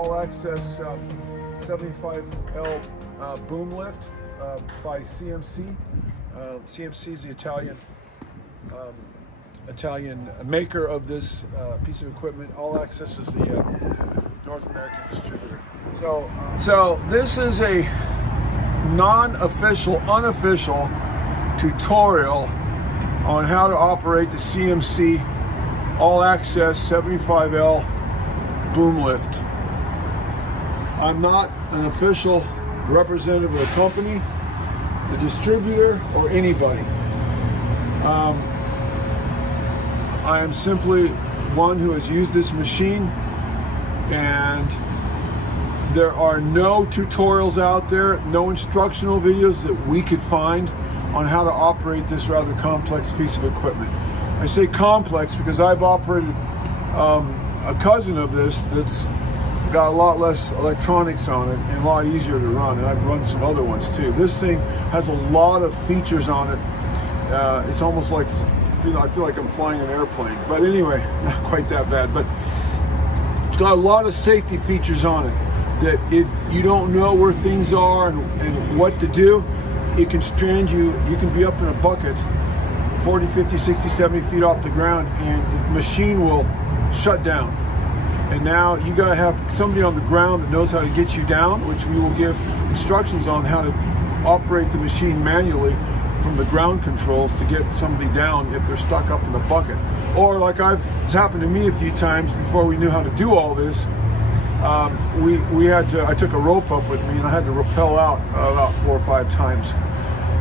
all-access 75L boom lift by CMC. CMC is the Italian maker of this piece of equipment. All Access is the North American distributor. So this is a non-official, unofficial tutorial on how to operate the CMC All Access 75L boom lift. I'm not an official representative of the company, the distributor, or anybody. I am simply one who has used this machine, and there are no tutorials out there, no instructional videos that we could find on how to operate this rather complex piece of equipment. I say complex because I've operated a cousin of this that's got a lot less electronics on it and a lot easier to run, and I've run some other ones too. This thing has a lot of features on it. It's almost like, I feel like I'm flying an airplane, but anyway, not quite that bad, but it's got a lot of safety features on it that if you don't know where things are and what to do, it can strand you. You can be up in a bucket 40, 50, 60, 70 feet off the ground, and the machine will shut down. And now you gotta have somebody on the ground that knows how to get you down, which we will give instructions on how to operate the machine manually from the ground controls to get somebody down if they're stuck up in the bucket. Or like it's happened to me a few times before we knew how to do all this. I took a rope up with me and I had to rappel out about 4 or 5 times.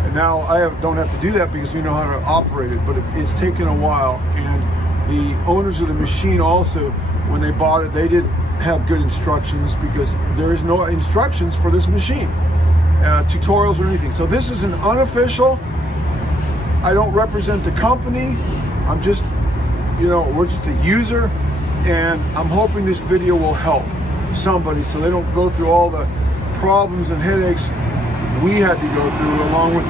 And now I don't have to do that because we know how to operate it, but it's taken a while. And the owners of the machine also, when they bought it, they didn't have good instructions because there is no instructions for this machine, tutorials or anything. So this is an unofficial. I don't represent the company. I'm just, we're just a user, and I'm hoping this video will help somebody so they don't go through all the problems and headaches we had to go through along with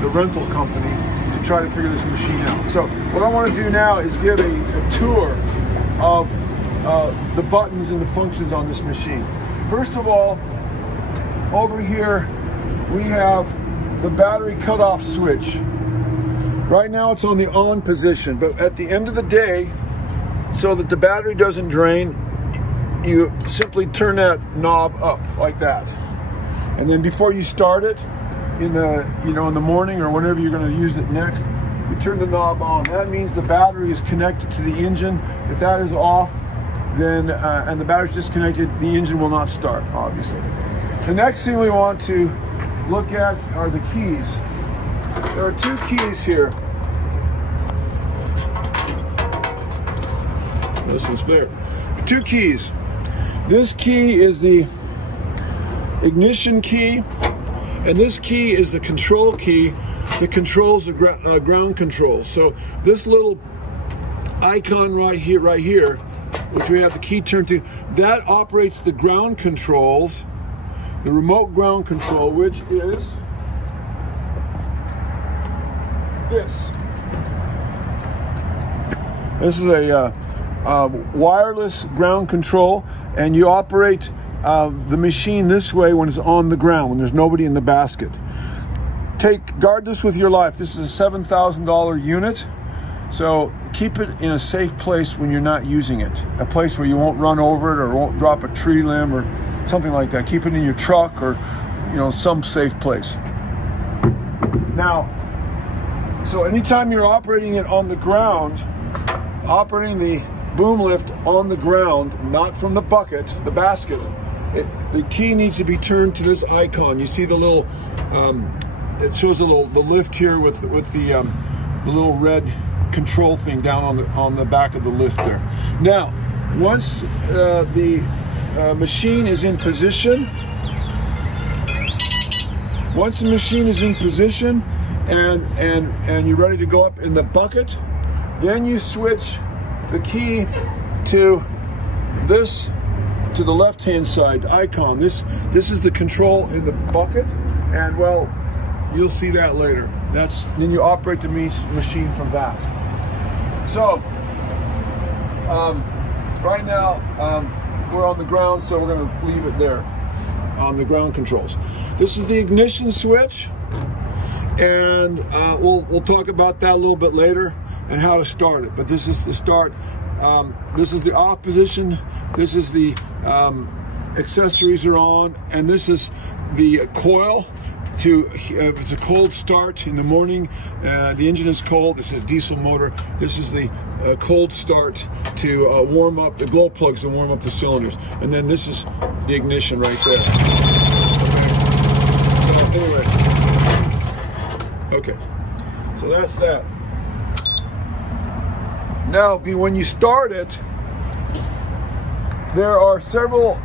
the rental company to try to figure this machine out. So what I want to do now is give a tour of the buttons and the functions on this machine. First of all, over here we have the battery cutoff switch. Right now it's on the on position, but at the end of the day, so that the battery doesn't drain, you simply turn that knob up like that. And then before you start it, in the morning or whenever you're going to use it next, you turn the knob on. That means the battery is connected to the engine. If that is off, then and the battery's disconnected, the engine will not start, obviously. The next thing we want to look at are the keys. There are 2 keys here. This one's there. 2 keys. This key is the ignition key, and this key is the control key that controls the ground controls. So this little icon right here, which we have the key turned to, that operates the ground controls, the remote ground control, which is this. This is a wireless ground control, and you operate the machine this way when it's on the ground, when there's nobody in the basket. Guard this with your life. This is a $7,000 unit, so keep it in a safe place when you're not using it. A place where you won't run over it or won't drop a tree limb or something like that. Keep it in your truck or some safe place. Now, so anytime you're operating it on the ground, operating the boom lift on the ground, not from the bucket, the basket, the key needs to be turned to this icon. You see the little, it shows the lift here with the little red control thing down on the back of the lift there. Now, once the machine is in position, and you're ready to go up in the bucket, then you switch the key to this, to the left-hand side icon. This is the control in the bucket, and well, you'll see that later. Then you operate the machine from that. So right now, we're on the ground, so we're going to leave it there on the ground controls. This is the ignition switch, and we'll talk about that a little bit later and how to start it. But this is the start. This is the off position. This is the accessories are on, and this is the coil. If it's a cold start in the morning, the engine is cold. This is a diesel motor. This is the cold start to warm up the glow plugs to warm up the cylinders. And then this is the ignition right there. Okay, so that's that. Now, when you start it, there are several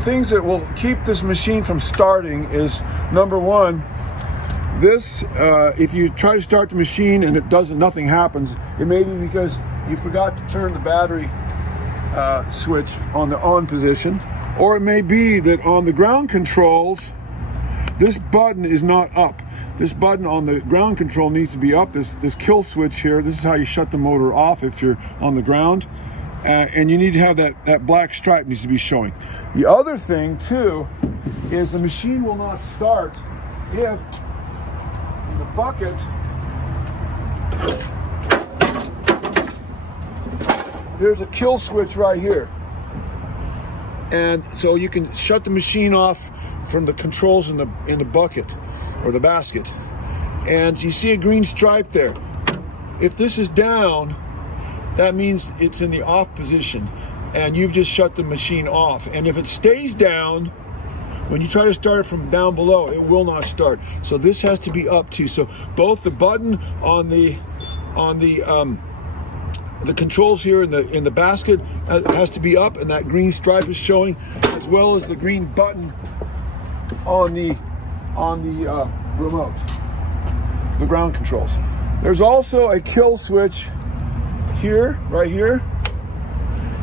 things that will keep this machine from starting. Is number one, this if you try to start the machine and nothing happens, it may be because you forgot to turn the battery switch on the on position, or it may be that on the ground controls this button is not up. This button on the ground control needs to be up. This kill switch here, this is how you shut the motor off if you're on the ground. And you need to have that black stripe needs to be showing. The other thing too is the machine will not start if in the bucket there's a kill switch right here. And so you can shut the machine off from the controls in the bucket or the basket. And you see a green stripe there. If this is down, that means it's in the off position and you've just shut the machine off. And if it stays down, when you try to start it from down below, it will not start. So this has to be up too. So both the button on the controls here in the basket has to be up, and that green stripe is showing, as well as the green button on the remote, the ground controls. There's also a kill switch here, right here,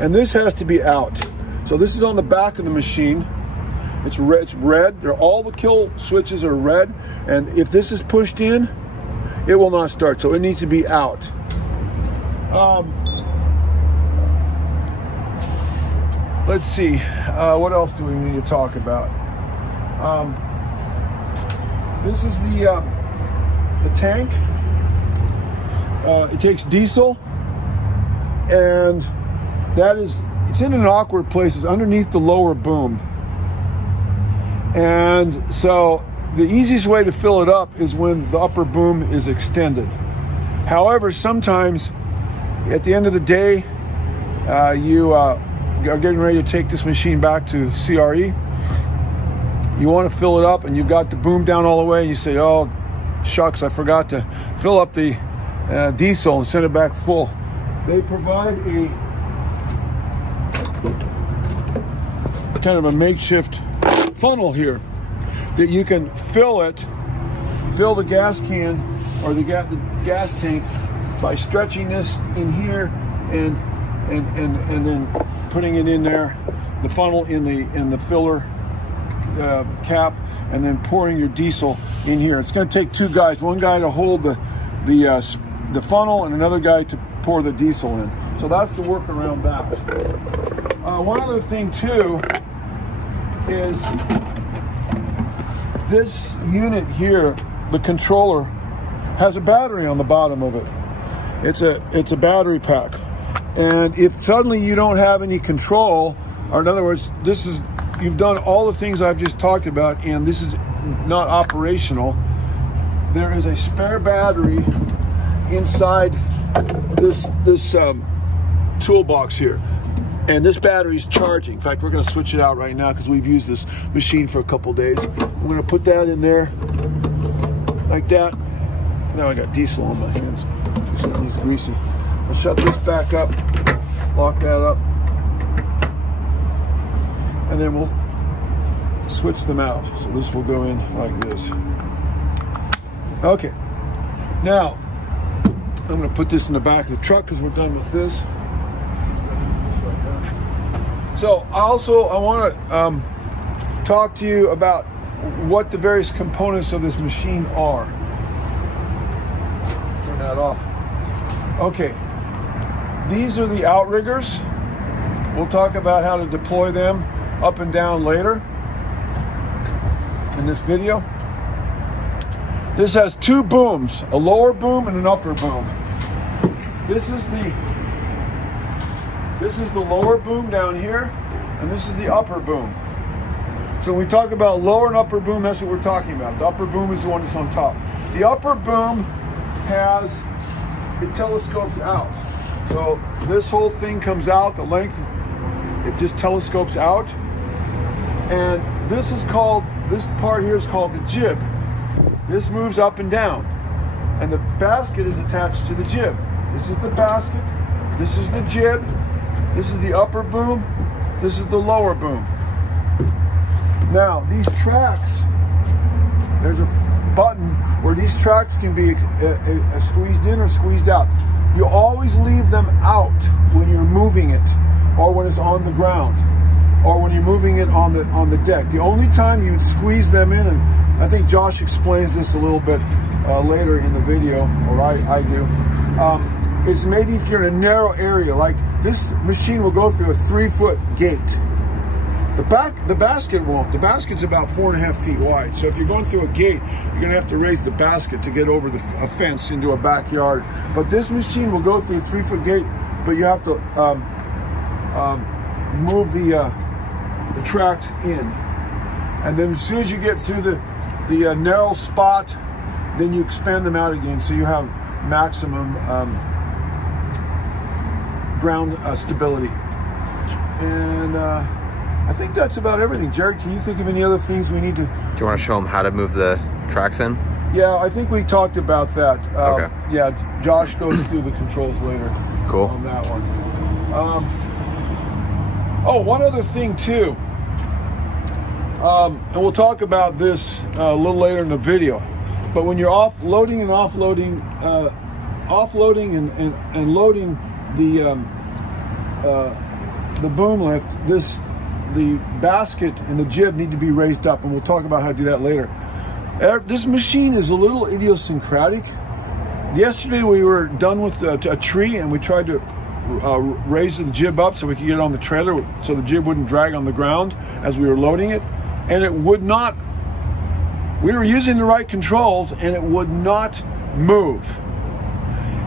and this has to be out. So this is on the back of the machine. It's red. It's red. All the kill switches are red, and if this is pushed in, it will not start. So it needs to be out. Let's see. What else do we need to talk about? This is the tank. It takes diesel. And it's in an awkward place. It's underneath the lower boom. And so the easiest way to fill it up is when the upper boom is extended. However, sometimes at the end of the day, you are getting ready to take this machine back to CRE. You want to fill it up and you've got the boom down all the way, and you say, oh, shucks, I forgot to fill up the diesel and send it back full. They provide a kind of a makeshift funnel here that you can fill the gas can or the gas tank by stretching this in here and then putting it in there, the funnel in the filler cap, and then pouring your diesel in here. It's going to take two guys, one guy to hold the funnel and another guy to pour the diesel in. So that's the work around that. One other thing too is this unit here, the controller, has a battery on the bottom of it. It's a battery pack. And if suddenly you don't have any control, or in other words, you've done all the things I've just talked about and this is not operational, there is a spare battery inside this toolbox here, and this battery is charging. In fact, we're going to switch it out right now because we've used this machine for a couple days. I'm going to put that in there like that. Now I got diesel on my hands. It's greasy. I'll shut this back up, lock that up, and then we'll switch them out. So this will go in like this. Okay. Now I'm going to put this in the back of the truck because we're done with this. So I want to talk to you about what the various components of this machine are. Turn that off. Okay. These are the outriggers. We'll talk about how to deploy them up and down later in this video. This has two booms, a lower boom and an upper boom. This is the lower boom down here, and this is the upper boom. So when we talk about lower and upper boom, that's what we're talking about. The upper boom is the one that's on top. The upper boom it telescopes out. So this whole thing comes out, the length, it just telescopes out. And this part here is called the jib. This moves up and down. And the basket is attached to the jib. This is the basket, this is the jib, this is the upper boom, this is the lower boom. Now, these tracks, there's a button where these tracks can be squeezed in or squeezed out. You always leave them out when you're moving it, or when it's on the ground, or when you're moving it on the deck. The only time you'd squeeze them in, and I think Josh explains this a little bit later in the video, or I do, is maybe if you're in a narrow area, like this machine will go through a 3-foot gate. The basket won't. The basket's about 4.5 feet wide. So if you're going through a gate, you're gonna have to raise the basket to get over a fence into a backyard. But this machine will go through a 3-foot gate, but you have to move the tracks in. And then as soon as you get through the narrow spot, then you expand them out again, so you have maximum ground stability. And I think that's about everything. Jared, can you think of any other things we need to... Do you want to show them how to move the tracks in? Yeah, I think we talked about that. Okay. Yeah, Josh goes through the controls later. Cool. On that one. Oh, one other thing too. And we'll talk about this a little later in the video. But when you're offloading and offloading and loading the boom lift, the basket and the jib need to be raised up, and we'll talk about how to do that later. This machine is a little idiosyncratic. Yesterday we were done with a tree, and we tried to raise the jib up so we could get it on the trailer so the jib wouldn't drag on the ground as we were loading it, and it would not. We were using the right controls and it would not move.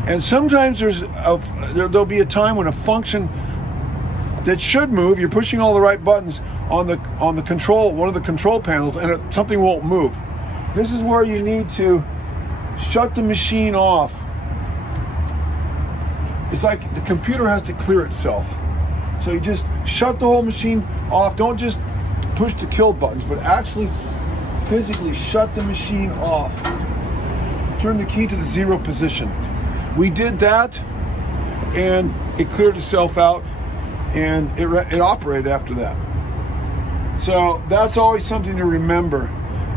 And sometimes there'll be a time when a function that should move, you're pushing all the right buttons on the control, one of the control panels, and something won't move. This is where you need to shut the machine off. It's like the computer has to clear itself. So you just shut the whole machine off. Don't just push the kill buttons, but actually physically shut the machine off. Turn the key to the 0 position. We did that, and it cleared itself out, and it operated after that. So that's always something to remember.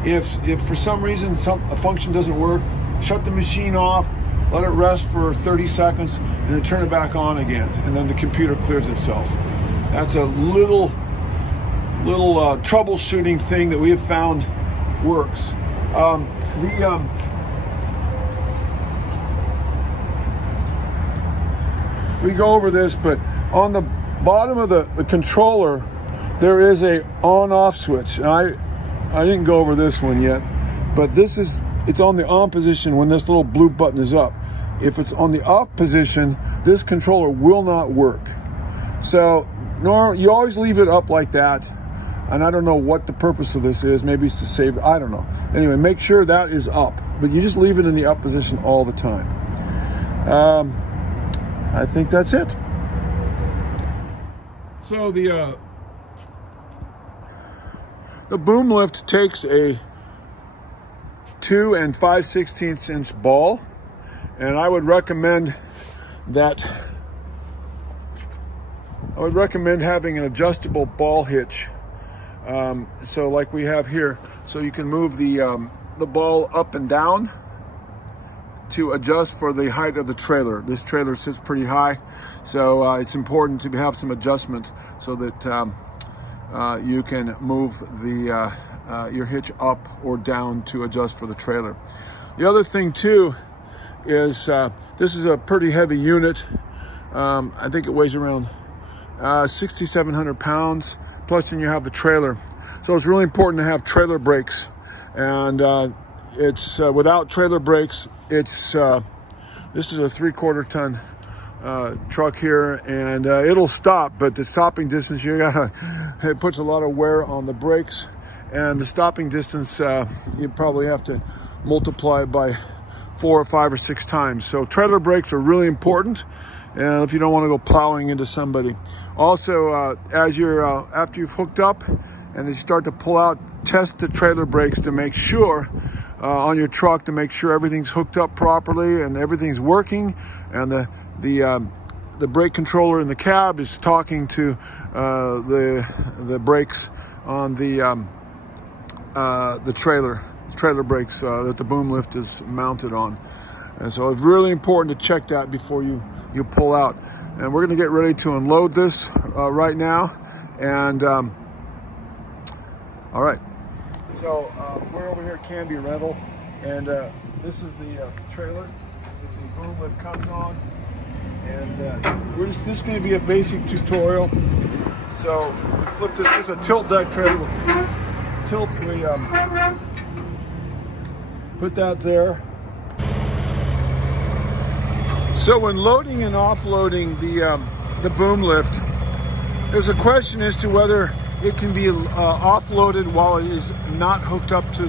If for some reason a function doesn't work, shut the machine off, let it rest for 30 seconds, and then turn it back on again, and then the computer clears itself. That's a little troubleshooting thing that we have found works. We go over this, but on the bottom of the controller, there is a on-off switch. And I didn't go over this one yet, but it's on the on position when this little blue button is up. If it's on the off position, this controller will not work. So you always leave it up like that. And I don't know what the purpose of this is. Maybe it's to save, I don't know. Anyway, make sure that is up, but you just leave it in the up position all the time. I think that's it. So the boom lift takes a 2 5/16 inch ball, and I would recommend having an adjustable ball hitch. So like we have here, so you can move the ball up and down to adjust for the height of the trailer. This trailer sits pretty high, so it's important to have some adjustment so that you can move your hitch up or down to adjust for the trailer. The other thing too is this is a pretty heavy unit. I think it weighs around 6,700 pounds. Plus then you have the trailer. So it's really important to have trailer brakes. And it's without trailer brakes, it's this is a 3/4 ton truck here, and it'll stop, but the stopping distance, it puts a lot of wear on the brakes, and the stopping distance you probably have to multiply by 4 or 5 or 6 times. So trailer brakes are really important, and if you don't want to go plowing into somebody. Also, as you're after you've hooked up and you start to pull out, test the trailer brakes to make sure on your truck, to make sure everything's hooked up properly and everything's working, and the brake controller in the cab is talking to the brakes on the trailer brakes that the boom lift is mounted on. And so it's really important to check that before you pull out. And we're going to get ready to unload this right now. And all right. So we're over here at Canby Rental, and this is the trailer that the boom lift comes on. And this is going to be a basic tutorial. So we flipped it. It's a tilt deck trailer. We put that there. So when loading and offloading the boom lift, there's a question as to whether it can be offloaded while it is not hooked up to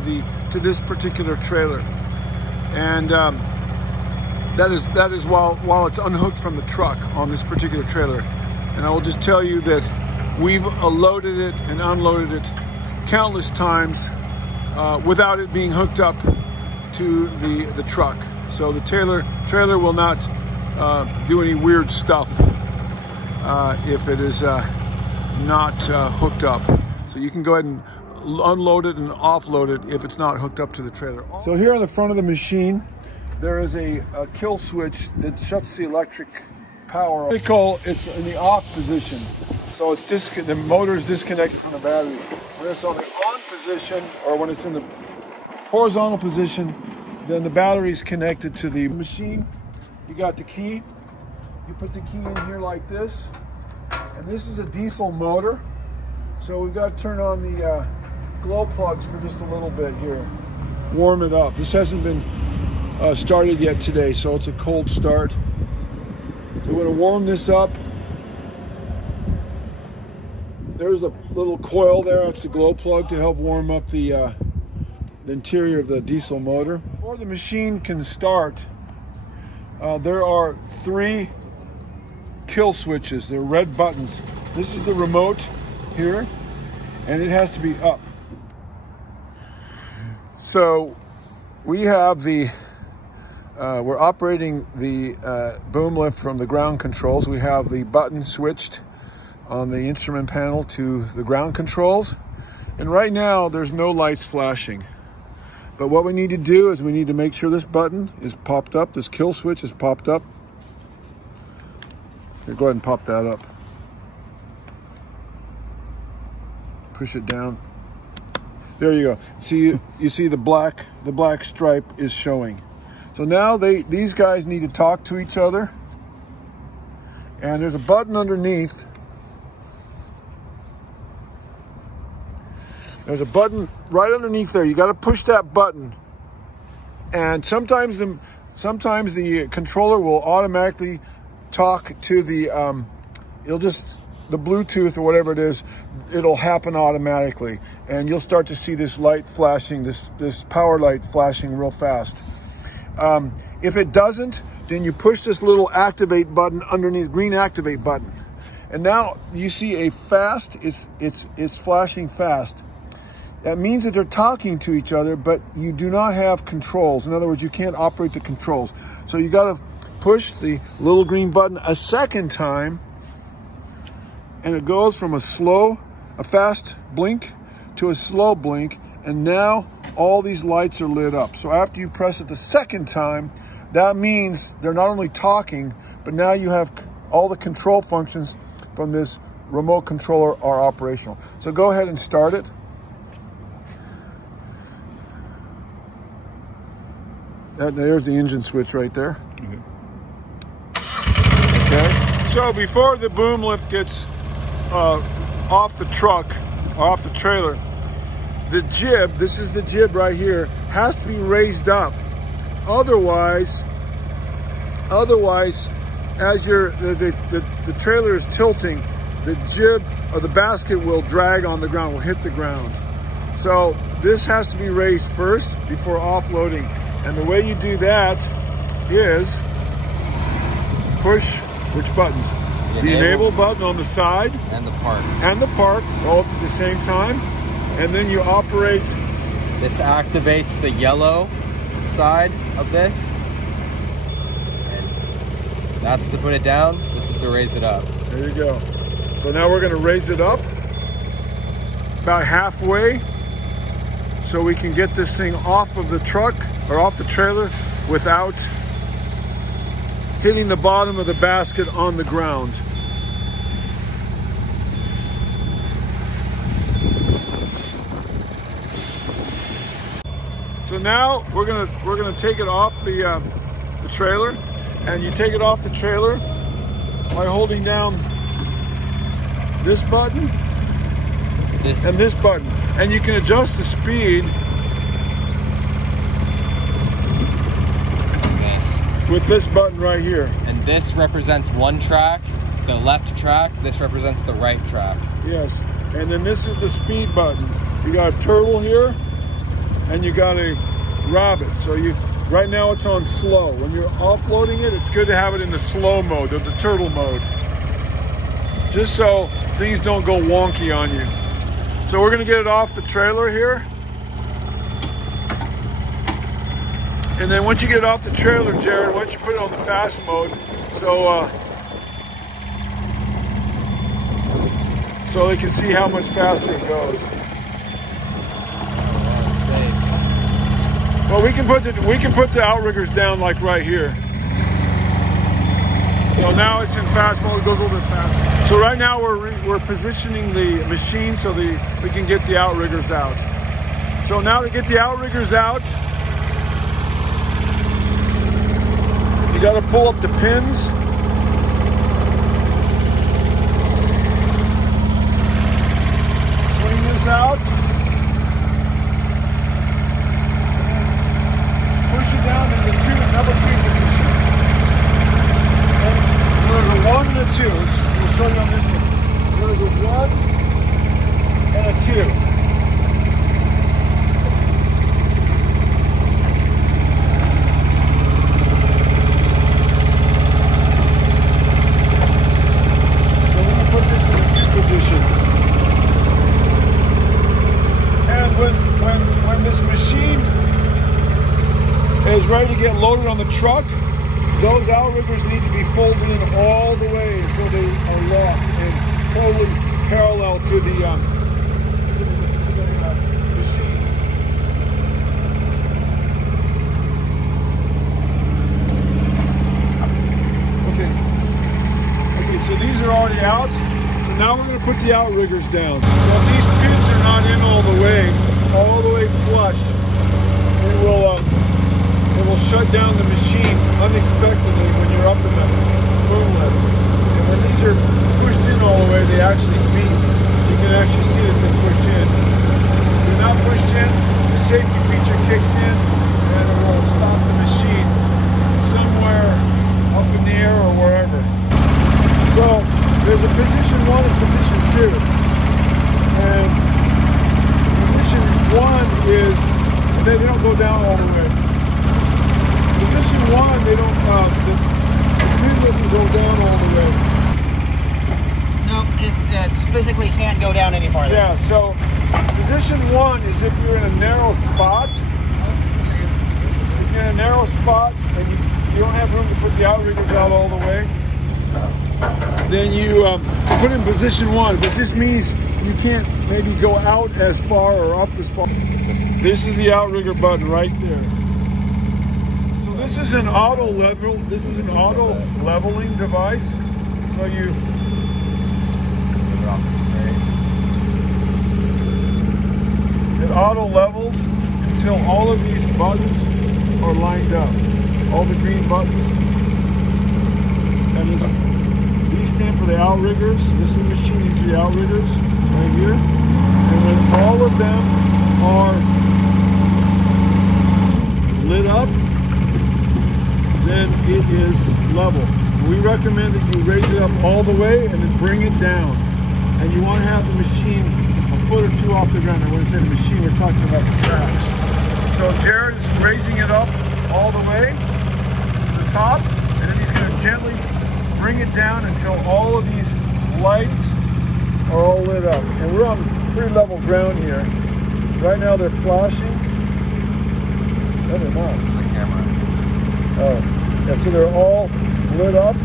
this particular trailer, and that is while it's unhooked from the truck on this particular trailer. And I will just tell you that we've loaded it and unloaded it countless times without it being hooked up to the truck. So the trailer will not do any weird stuff if it is not hooked up. So you can go ahead and unload it and offload it if it's not hooked up to the trailer. So here on the front of the machine, there is a kill switch that shuts the electric power off. It's in the off position, so it's the motor is disconnected from the battery. When it's on the on position, or when it's in the horizontal position, then the battery is connected to the machine. You got the key. You put the key in here like this, and this is a diesel motor, so we've got to turn on the glow plugs for just a little bit here, warm it up. This hasn't been started yet today, so it's a cold start. So we're going to warm this up. There's a little coil there. That's the glow plug to help warm up the interior of the diesel motor. Before the machine can start, there are 3 kill switches. They're red buttons. This is the remote here, and it has to be up. So we have we're operating the boom lift from the ground controls. We have the button switched on the instrument panel to the ground controls. And right now there's no lights flashing. But what we need to do is we need to make sure this button is popped up. This kill switch is popped up. Here, go ahead and pop that up. Push it down. There you go. See, you see the black stripe is showing. So now these guys need to talk to each other. And there's a button underneath. There's a button right underneath there. You got to push that button. And sometimes the controller will automatically talk to the the Bluetooth or whatever it is. It'll happen automatically, and you'll start to see this light flashing, this power light flashing real fast. If it doesn't, then you push this little activate button underneath, green activate button, and now you see a fast. It's flashing fast. That means that they're talking to each other, but you do not have controls. In other words, you can't operate the controls. So you got to push the little green button a second time, and it goes from a fast blink to a slow blink, and now all these lights are lit up. So after you press it the second time, that means they're not only talking, but now you have all the control functions from this remote controller are operational. So go ahead and start it. There's the engine switch right there. Okay. So before the boom lift gets off the truck, or off the trailer, the jib, this is the jib right here, has to be raised up. Otherwise, as the trailer is tilting, the jib or the basket will drag on the ground, will hit the ground. So this has to be raised first before offloading. And the way you do that is push which buttons? The enable button on the side. And the park. And the park, both at the same time. And then you operate. This activates the yellow side of this. And that's to put it down. This is to raise it up. There you go. So now we're going to raise it up about halfway so we can get this thing off of the truck or off the trailer without hitting the bottom of the basket on the ground. So now we're gonna take it off the trailer, and you take it off the trailer by holding down this button and this button, and you can adjust the speed with this button right here. And this represents one track, the left track. This represents the right track. Yes, and then this is the speed button. You got a turtle here, and you got a rabbit. So right now it's on slow. When you're offloading it, it's good to have it in the slow mode, or the turtle mode, just so things don't go wonky on you. So we're gonna get it off the trailer here. And then once you get it off the trailer, Jared, why don't you put it on the fast mode so they can see how much faster it goes. Well, we can put the outriggers down like right here. So now it's in fast mode. It goes a little bit faster. So right now we're positioning the machine so we can get the outriggers out. So now to get the outriggers out, you got to pull up the pins. Swing this out. Push it down in the number 2 position. And there's a 1 and a 2. We'll show you on this one. There's a 1 and a 2. When this machine is ready to get loaded on the truck, those outriggers need to be folded in all the way until they are locked and totally parallel to the machine. Okay, so these are already out. So now we're going to put the outriggers down. Now if these pins are not in all the way flush, it will shut down the machine unexpectedly when you're up in the boom lift. And when these are pushed in all the way, they actually beep. You can actually see that they're pushed in. If they're not pushed in, the safety feature kicks in and it will stop the machine somewhere up in the air or wherever. So there's a position 1 and position 2. And position 1 is, they don't go down all the way. Position 1, they don't, the pin doesn't go down all the way. No, it physically can't go down any farther. Yeah, so position 1 is if you're in a narrow spot. If you're in a narrow spot and you don't have room to put the outriggers out all the way, then you put in position 1, but this means you can't maybe go out as far or up as far. This is the outrigger button right there. So this is an auto leveling device. So it auto levels until all of these buttons are lined up. All the green buttons. And these stand for the outriggers. This is the machine, these are the outriggers right here. And when all of them are lit up, then it is level. We recommend that you raise it up all the way and then bring it down. And you want to have the machine a foot or two off the ground. And when we say the machine, we're talking about the tracks. So Jared is raising it up all the way to the top, and then he's going to gently bring it down until all of these lights are all lit up. And we're on pretty level ground here. Right now they're flashing. No, they're not. The camera. Oh, yeah, so they're all lit up.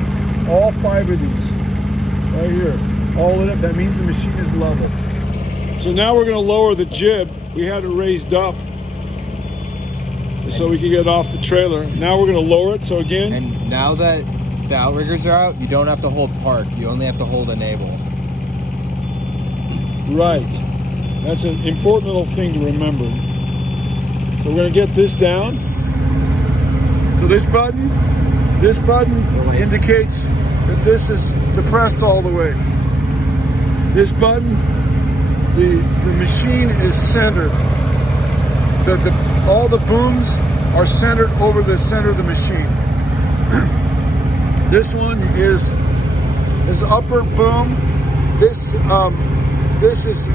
All 5 of these. Right here. All lit up. That means the machine is level. So now we're going to lower the jib. We had it raised up so we could get off the trailer. Now we're going to lower it. So again. And now that the outriggers are out, you don't have to hold park. You only have to hold enable. Right. That's an important little thing to remember. So we're going to get this down. So this button indicates that this is depressed all the way. This button, the machine is centered. All the booms are centered over the center of the machine. This one is upper boom. This is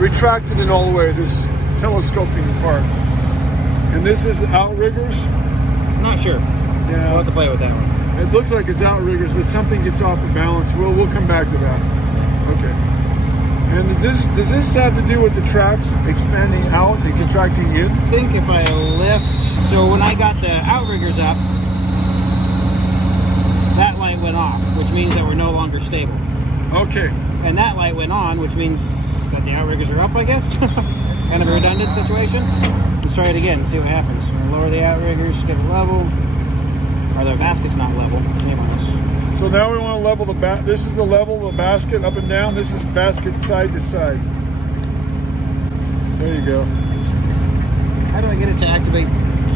retracted in all the way, this telescoping part. And this is outriggers. Not sure. Yeah. We'll have to play with that one. It looks like it's outriggers, but something gets off the balance. We'll come back to that. Okay. And does this have to do with the tracks expanding out and contracting in? I think if I lift, so when I got the outriggers up, that light went off, which means that we're no longer stable. Okay. And that light went on, which means that the outriggers are up, I guess. Kind of a redundant situation. Let's try it again and see what happens. We'll lower the outriggers, get it level. Or the basket's not level. Anyways. So now we want to level the this is the level of the basket up and down. This is basket side to side. There you go. How do I get it to activate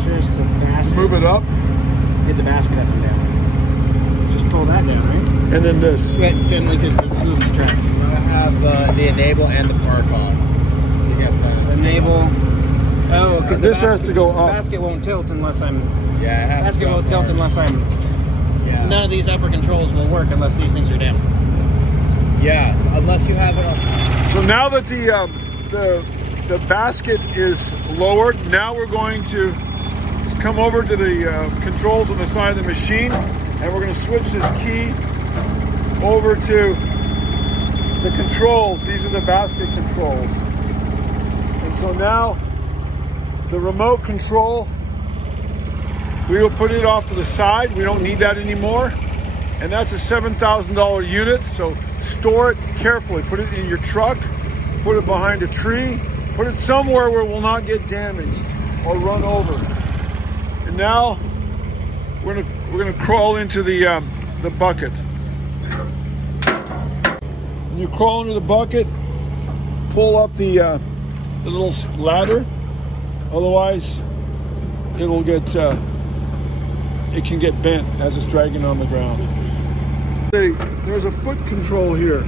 just the basket? Move it up. Get the basket up and down. Just pull that down, right? And then this. Wait, then we just move the track. You want to have the enable and the park on. So you get the enable. Oh, because this has to go up. The basket won't tilt unless I'm. Yeah, it has basket to go won't tilt apart. unless I'm. Yeah. None of these upper controls will work unless these things are down. Yeah, unless you have it on. So now that the basket is lowered, now we're going to come over to the controls on the side of the machine, and we're going to switch this key over to the controls. These are the basket controls. And so now the remote control, we will put it off to the side. We don't need that anymore. And that's a $7,000 unit, so store it carefully. Put it in your truck, put it behind a tree, put it somewhere where it will not get damaged or run over. And now we're gonna crawl into the bucket. When you crawl into the bucket, pull up the little ladder. Otherwise, it'll get it can get bent as it's dragging on the ground. There's a foot control here.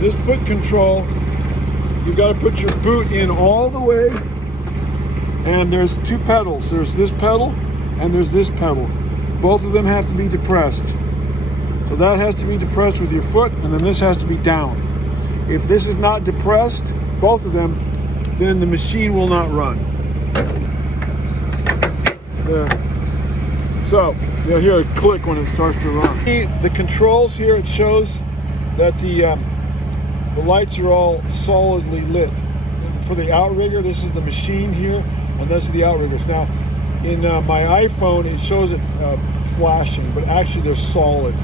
This foot control, you've got to put your boot in all the way, and there's 2 pedals. There's this pedal and there's this pedal. Both of them have to be depressed. So that has to be depressed with your foot, and then this has to be down. If this is not depressed, both of them, then the machine will not run. There. So you'll hear a click when it starts to run. The controls here, it shows that the lights are all solidly lit. For the outrigger, this is the machine here, and this is the outriggers. Now, in my iPhone, it shows it flashing, but actually they're solid.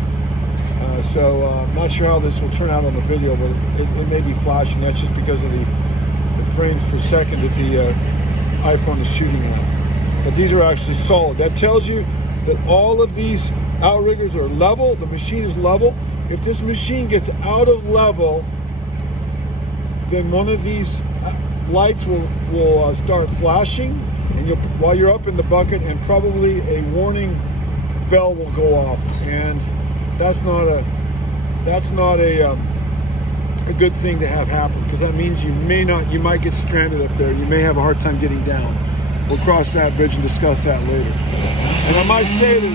So I'm not sure how this will turn out on the video, but it may be flashing. That's just because of the frames per second that the iPhone is shooting at. But these are actually solid. That tells you that all of these outriggers are level. The machine is level. If this machine gets out of level, then one of these lights will start flashing, and while you're up in the bucket, and probably a warning bell will go off. And a good thing to have happen, because that means you might get stranded up there. You may have a hard time getting down. We'll cross that bridge and discuss that later. And I might say that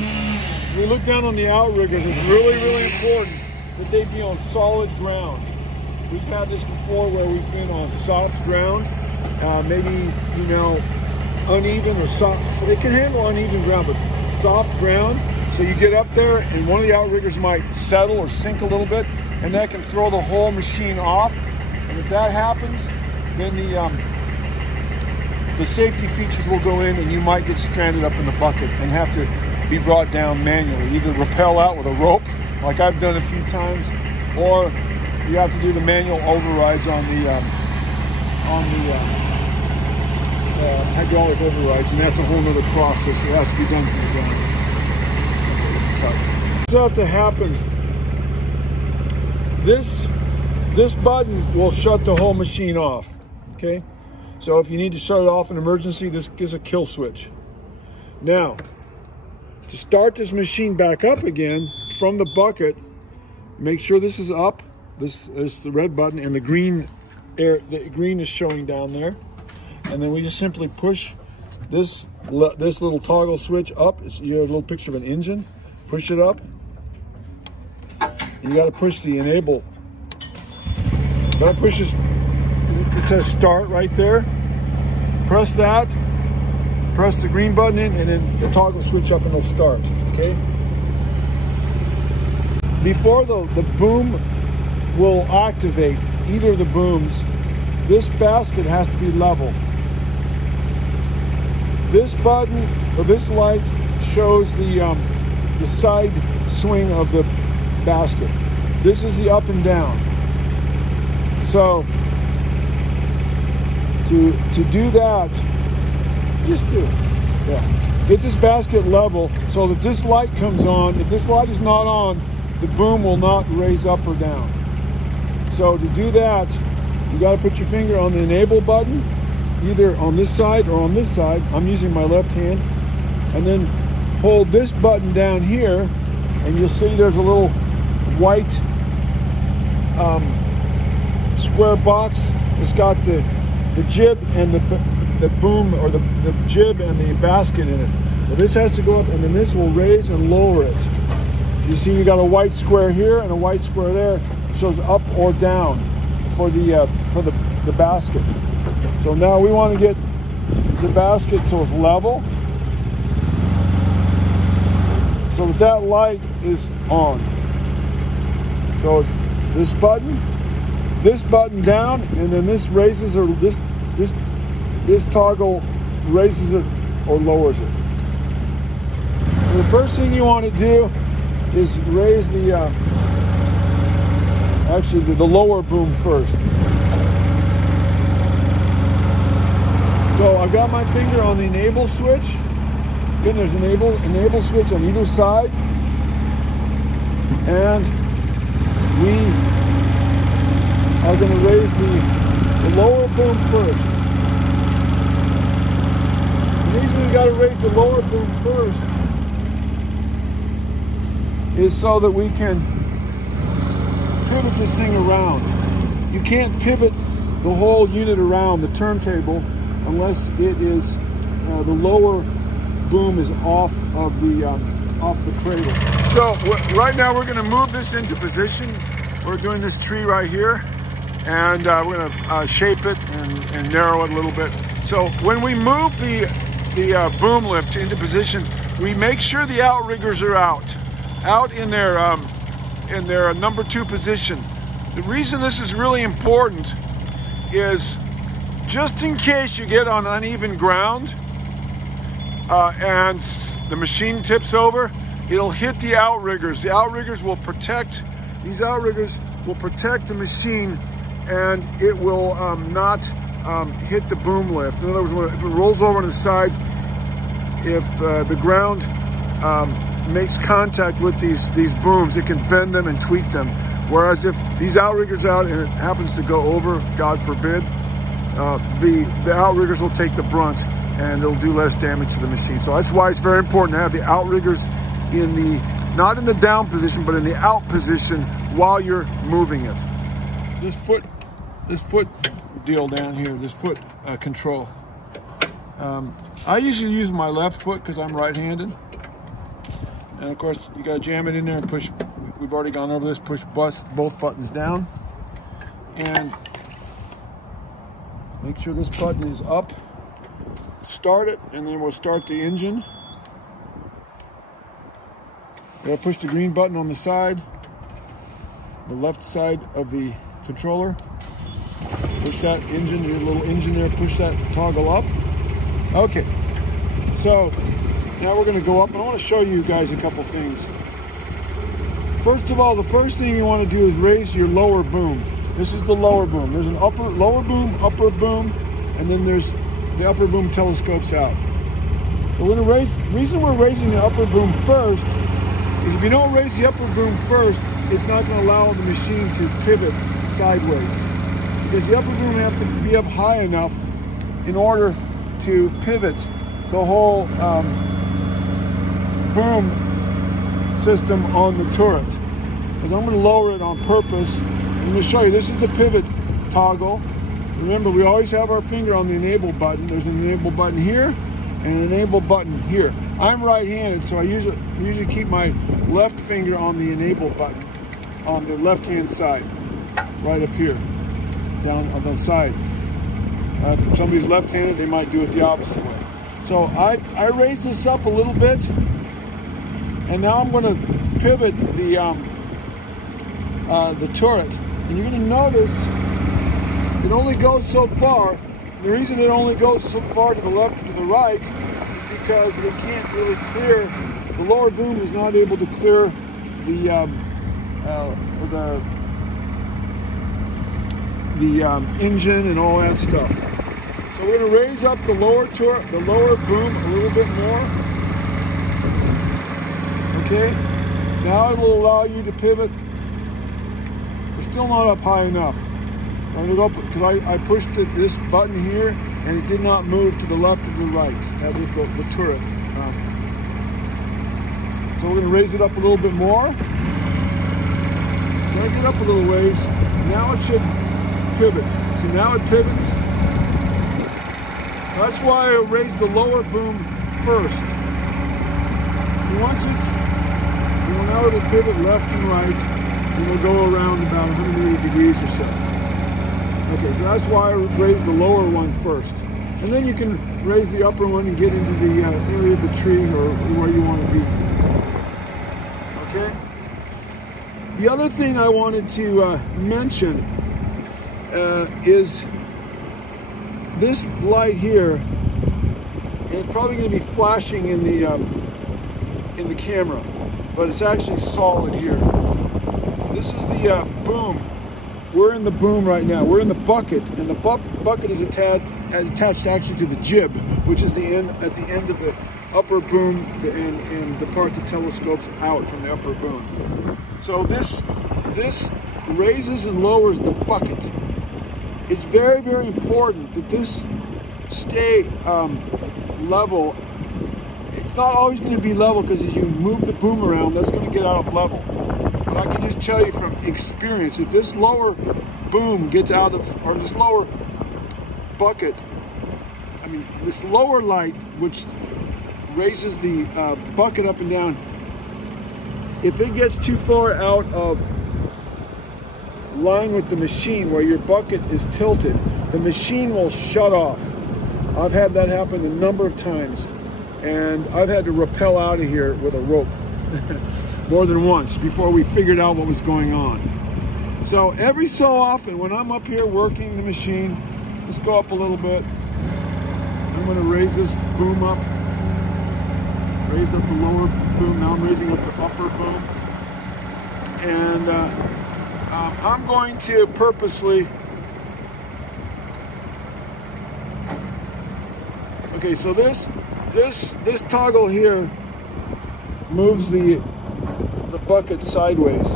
when we look down on the outriggers, it's really, really important that they be on solid ground. We've had this before where we've been on soft ground, maybe, you know, uneven or soft. So they can handle uneven ground, but soft ground. So you get up there and one of the outriggers might settle or sink a little bit, and that can throw the whole machine off. And if that happens, then the safety features will go in and you might get stranded up in the bucket and have to be brought down manually. Either rappel out with a rope, like I've done a few times, or you have to do the manual overrides on the hydraulic overrides, and that's a whole other process. It has to be done from the ground. What's about to happen? This button will shut the whole machine off. Okay, so if you need to shut it off in emergency, this is a kill switch. Now, to start this machine back up again from the bucket, make sure this is up. This is the red button, and the green is showing down there. And then we just simply push this little toggle switch up. You have a little picture of an engine. Push it up. And you got to push the enable. Got to push this. It says start right there. Press that. Press the green button in, and then the toggle switch up, and it'll start. Okay. Before the boom will activate, either of the booms, this basket has to be level. This button or this light shows the side swing of the basket. This is the up and down. So to do that, just do it. Yeah. Get this basket level so that this light comes on. If this light is not on, the boom will not raise up or down. So to do that, you got to put your finger on the enable button, either on this side or on this side. I'm using my left hand. And then hold this button down here, and you'll see there's a little white square box. It's got the jib and the boom, or the jib and the basket in it. So this has to go up, and then this will raise and lower it. You see, you got a white square here and a white square there. It shows up or down for the basket. So now we want to get the basket so it's level, so that light is on. So it's this button down, and then this raises, or this toggle raises it or lowers it. And the first thing you want to do is raise the lower boom first. So I've got my finger on the enable switch. Again, there's an enable switch on either side, and we are going to raise the lower boom first. The reason we got to raise the lower boom first is so that we can pivot this thing around. You can't pivot the whole unit around the turntable unless it is the lower boom is off the cradle. So right now we're going to move this into position. We're doing this tree right here, and we're going to shape it and narrow it a little bit. So when we move the boom lift into position, we make sure the outriggers are out in their number 2 position. The reason this is really important is just in case you get on uneven ground and the machine tips over, it'll hit the outriggers. The outriggers will protect, these outriggers will protect the machine, and it will not hit the boom lift. In other words, if it rolls over on the side, if the ground makes contact with these booms, it can bend them and tweak them. Whereas if these outriggers are out and it happens to go over, God forbid, the outriggers will take the brunt and it'll do less damage to the machine. So that's why it's very important to have the outriggers in not in the down position, but in the out position while you're moving it. This foot deal down here, this foot control. I usually use my left foot because I'm right-handed. And of course, you gotta jam it in there and push. We've already gone over this, push both buttons down. And make sure this button is up. Start it, and then we'll start the engine. Gotta push the green button on the side, the left side of the controller. Push that engine, your little engine there, push that toggle up. Okay, so now we're gonna go up, and I wanna show you guys a couple things. First of all, the first thing you wanna do is raise your lower boom. This is the lower boom. There's an lower boom, upper boom, and then there's the upper boom telescopes out. So we're gonna the reason we're raising the upper boom first is if you don't raise the upper boom first, it's not gonna allow the machine to pivot sideways. Because the upper boom have to be up high enough in order to pivot the whole boom system on the turret. Because I'm gonna lower it on purpose. I'm gonna show you, this is the pivot toggle. Remember, we always have our finger on the enable button. There's an enable button here and an enable button here. I'm right-handed, so I usually keep my left finger on the enable button on the left-hand side, right up here, down on the side. If somebody's left-handed, they might do it the opposite way. So I raise this up a little bit, and now I'm going to pivot the turret. And you're going to notice it only goes so far. The reason it only goes so far to the left and to the right is because they can't really clear, the lower boom is not able to clear the engine and all that stuff. So we're going to raise up the lower turret, the lower boom a little bit more. Okay, now it will allow you to pivot. We're still not up high enough. I'm going to go up because I pushed this button here and it did not move to the left or the right. That was the turret. So we're going to raise it up a little bit more. Drag it up a little ways. Now it should pivot. See, now it pivots. That's why I raised the lower boom first. And once now it'll pivot left and right, and it'll go around about 180 degrees or so. Okay, so that's why I raised the lower one first. And then you can raise the upper one and get into the area of the tree or where you want to be. Okay? The other thing I wanted to mention is this light here, and it's probably going to be flashing in the camera, but it's actually solid here. This is the boom. We're in the boom right now. We're in the bucket, and the bucket is attached actually to the jib, which is the end at the end of the upper boom and the part that telescopes out from the upper boom. So this raises and lowers the bucket. It's very, very important that this stay level. It's not always going to be level because as you move the boom around, that's going to get out of level. But I can just tell you from experience, if this lower boom gets out of, or this lower bucket, I mean this lower light, which raises the bucket up and down, if it gets too far out of line with the machine where your bucket is tilted, the machine will shut off. I've had that happen a number of times, and I've had to rappel out of here with a rope more than once before we figured out what was going on. So every so often when I'm up here working the machine, let's go up a little bit. I'm going to raise this boom up. Raised up the lower boom, now I'm raising up the upper boom. And I'm going to purposely, okay, so this toggle here moves the bucket sideways.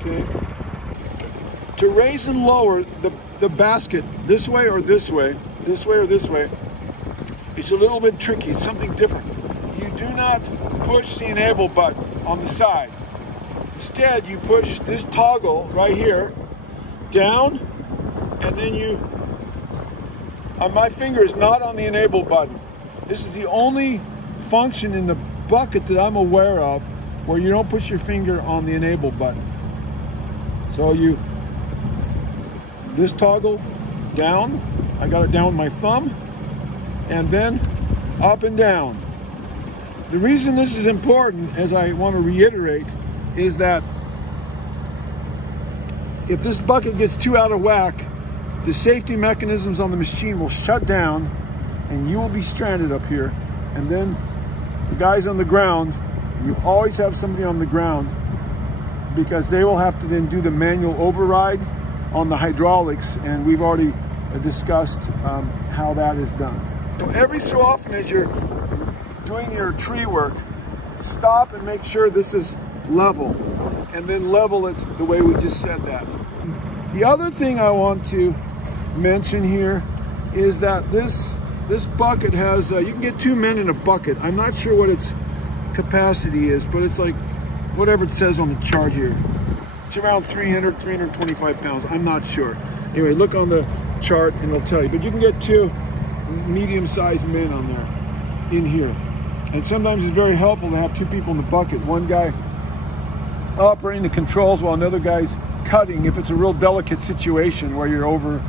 Okay. To raise and lower the basket this way or this way, this way or this way, it's a little bit tricky. It's something different. you do not push the enable button on the side. Instead, you push this toggle right here down, and then my finger is not on the enable button. This is the only function in the bucket that I'm aware of where you don't push your finger on the enable button. So this toggle down, I got it down with my thumb, and then up and down. The reason this is important, as I want to reiterate, is that if this bucket gets too out of whack, the safety mechanisms on the machine will shut down and you will be stranded up here. And then the guys on the ground, you always have somebody on the ground, because they will have to then do the manual override on the hydraulics, and we've already discussed how that is done. So every so often as you're doing your tree work, stop and make sure this is level, and then level it the way we just said that. The other thing I want to mention here is that this bucket has, you can get 2 men in a bucket. I'm not sure what its capacity is, but it's like whatever it says on the chart here. It's around 300, 325 pounds. I'm not sure. Anyway, look on the chart and it'll tell you. But you can get 2 medium-sized men on there, in here. And sometimes it's very helpful to have 2 people in the bucket. One guy operating the controls while another guy's cutting, if it's a real delicate situation where you're over,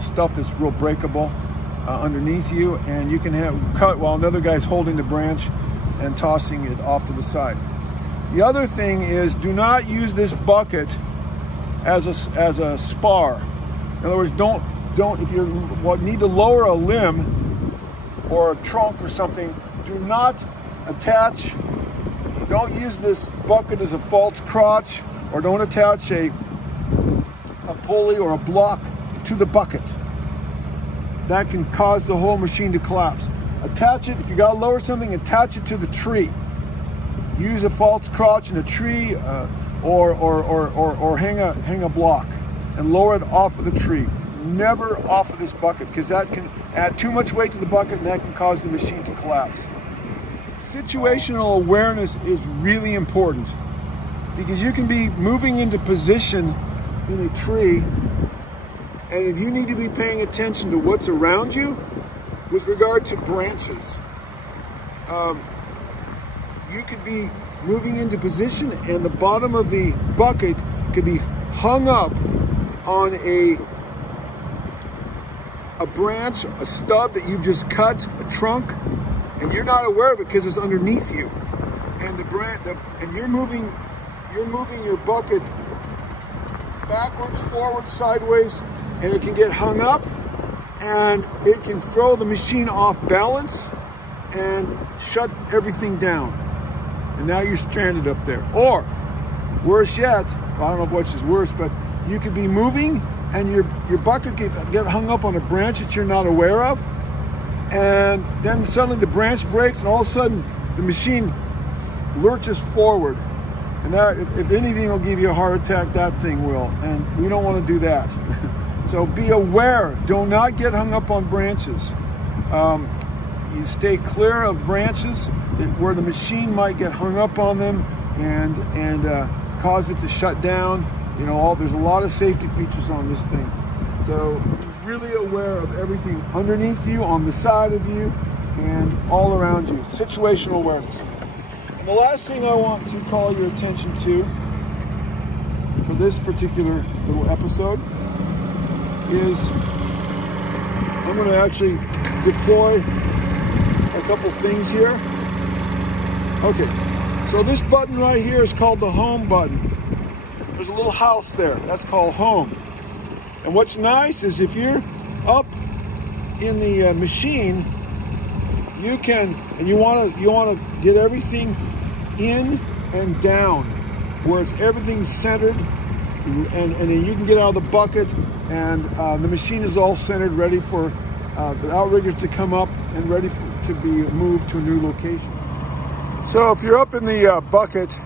stuff that's real breakable underneath you, and you can cut while another guy's holding the branch and tossing it off to the side. The other thing is, do not use this bucket as a spar. In other words, don't if you need to lower a limb or a trunk or something, do not attach. Don't use this bucket as a false crotch, or don't attach a pulley or a block to the bucket. That can cause the whole machine to collapse. Attach it, if you gotta lower something, attach it to the tree. Use a false crotch in a tree, or hang a block and lower it off of the tree. Never off of this bucket, because that can add too much weight to the bucket and that can cause the machine to collapse. Situational awareness is really important, because you can be moving into position in a tree, and if you need to be paying attention to what's around you with regard to branches, you could be moving into position and the bottom of the bucket could be hung up on a branch, a stub that you've just cut, a trunk, and you're not aware of it because it's underneath you. And and you're moving your bucket backwards, forwards, sideways, and it can get hung up, and it can throw the machine off balance and shut everything down. And now you're stranded up there. Or, worse yet, well, I don't know which is worse, but you could be moving and your bucket get hung up on a branch that you're not aware of, and then suddenly the branch breaks, and all of a sudden the machine lurches forward. And that, if anything will give you a heart attack, that thing will. And we don't want to do that. So be aware. Do not get hung up on branches. You stay clear of branches where the machine might get hung up on them and cause it to shut down. There's a lot of safety features on this thing. So be really aware of everything underneath you, on the side of you, and all around you. Situational awareness. And the last thing I want to call your attention to for this particular little episode is I'm going to actually deploy a couple things here. Okay, so this button right here is called the home button. There's a little house there, that's called home. And what's nice is if you're up in the machine, you can, and you want to get everything in and down, where everything's centered, and then you can get out of the bucket, and the machine is all centered, ready for the outriggers to come up and ready to be moved to a new location. So if you're up in the bucket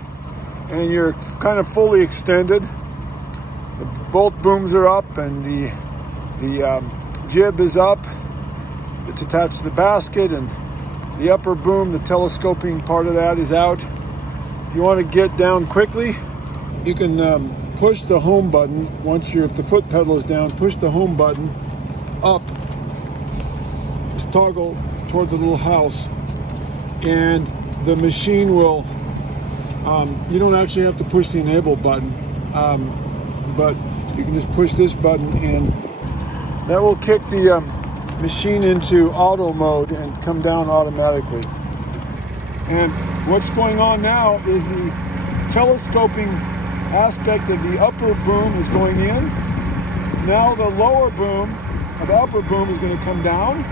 and you're kind of fully extended, both booms are up and the jib is up, it's attached to the basket, and The upper boom, the telescoping part of that is out. If you want to get down quickly, you can push the home button. If the foot pedal is down, push the home button up. Just toggle toward the little house, and the machine will, you don't actually have to push the enable button, but you can just push this button and that will kick the machine into auto mode and come down automatically. And what's going on now is the telescoping aspect of the upper boom is going in. Now the lower boom, or the upper boom, is going to come down,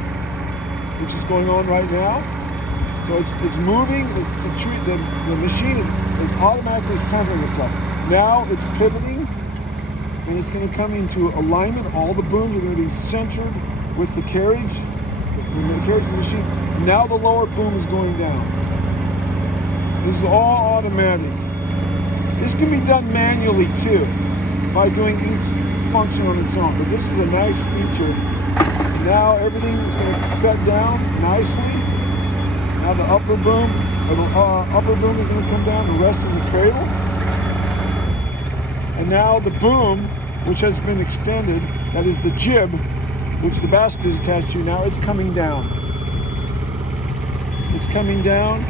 which is going on right now. So it's moving. The machine is automatically centering itself. Now it's pivoting, and it's going to come into alignment. All the booms are going to be centered with the carriage of the machine. Now the lower boom is going down. This is all automatic. This can be done manually too, by doing each function on its own. But this is a nice feature. Now everything is going to set down nicely. Now the upper boom, is going to come down and rest in the cradle. And now the boom, which has been extended, that is the jib, which the basket is attached to, now it's coming down. It's coming down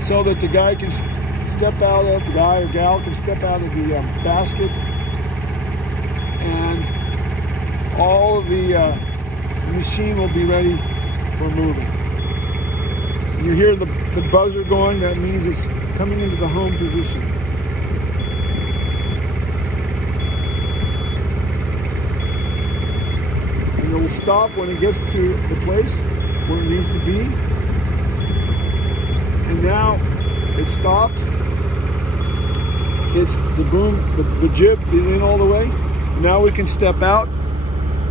so that the guy can step out of, the guy or gal can step out of the basket, and all of the machine will be ready for moving. You hear the buzzer going, that means it's coming into the home position. And it will stop when it gets to the place where it needs to be. And now it's stopped. It's the boom, the jib is in all the way. Now we can step out,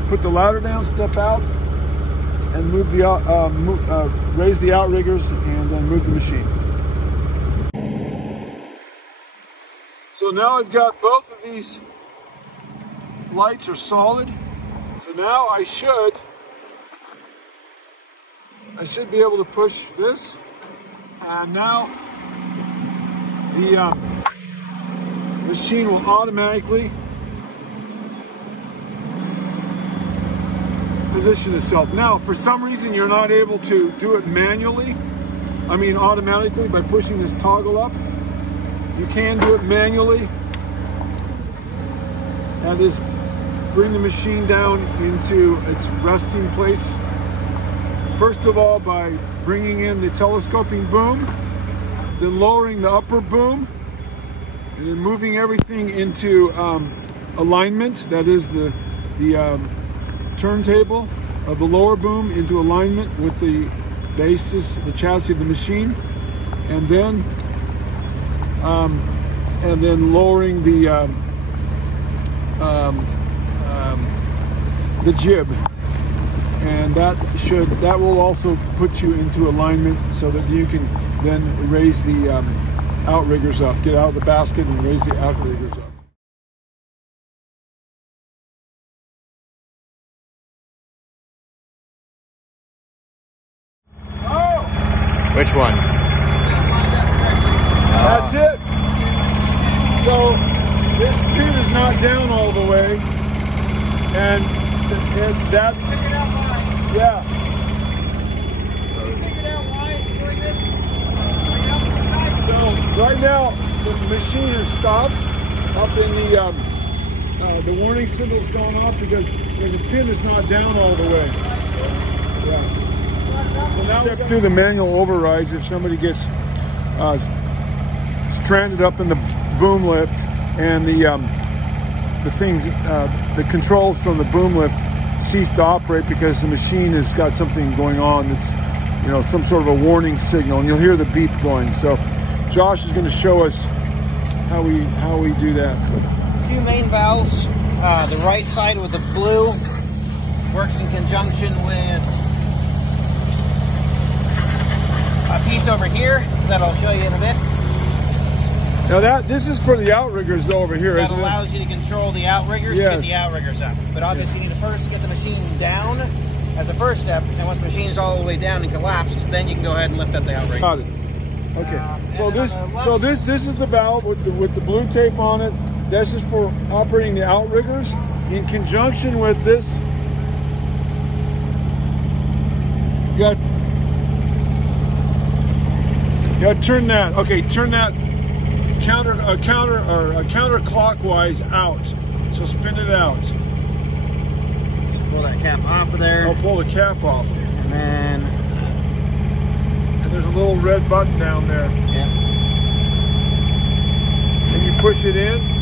put the ladder down, step out, and move the raise the outriggers, and then move the machine. So now I've got both of these lights are solid. So now I should be able to push this, and now the machine will automatically position itself. Now, for some reason, you're not able to do it manually, automatically by pushing this toggle up. You can do it manually. That is, bring the machine down into its resting place. First of all, by bringing in the telescoping boom, then lowering the upper boom, and then moving everything into alignment. That is the turntable of the lower boom into alignment with the basis, the chassis of the machine, and then lowering the jib, and that will also put you into alignment so that you can then raise the outriggers up, get out of the basket and raise the outriggers up. Which one? That's it. So this pin is not down all the way, and that. Figured out why. Yeah. You figured out why it's doing this? Bring it up to the sky. So right now the machine is stopped up in the warning signal's going off because the pin is not down all the way. Yeah. So now step through the manual overrides if somebody gets stranded up in the boom lift, and the controls from the boom lift cease to operate because the machine has got something going on that's, some sort of a warning signal, and you'll hear the beep going. So Josh is going to show us how we do that. Two main valves. The right side with the blue works in conjunction with a piece over here that I'll show you in a bit. Now this is for the outriggers over here, that isn't it? That allows you to control the outriggers, yes, to get the outriggers up. But obviously you need to first get the machine down as a first step, and once the machine is all the way down and collapsed, then you can go ahead and lift up the outrigger. Got it. Okay. This is the valve with the blue tape on it. This is for operating the outriggers in conjunction with this. You got to turn that. Okay, turn that counterclockwise out. So spin it out. Just pull that cap off of there. I'll pull the cap off. And then there's a little red button down there. Yeah. And you push it in.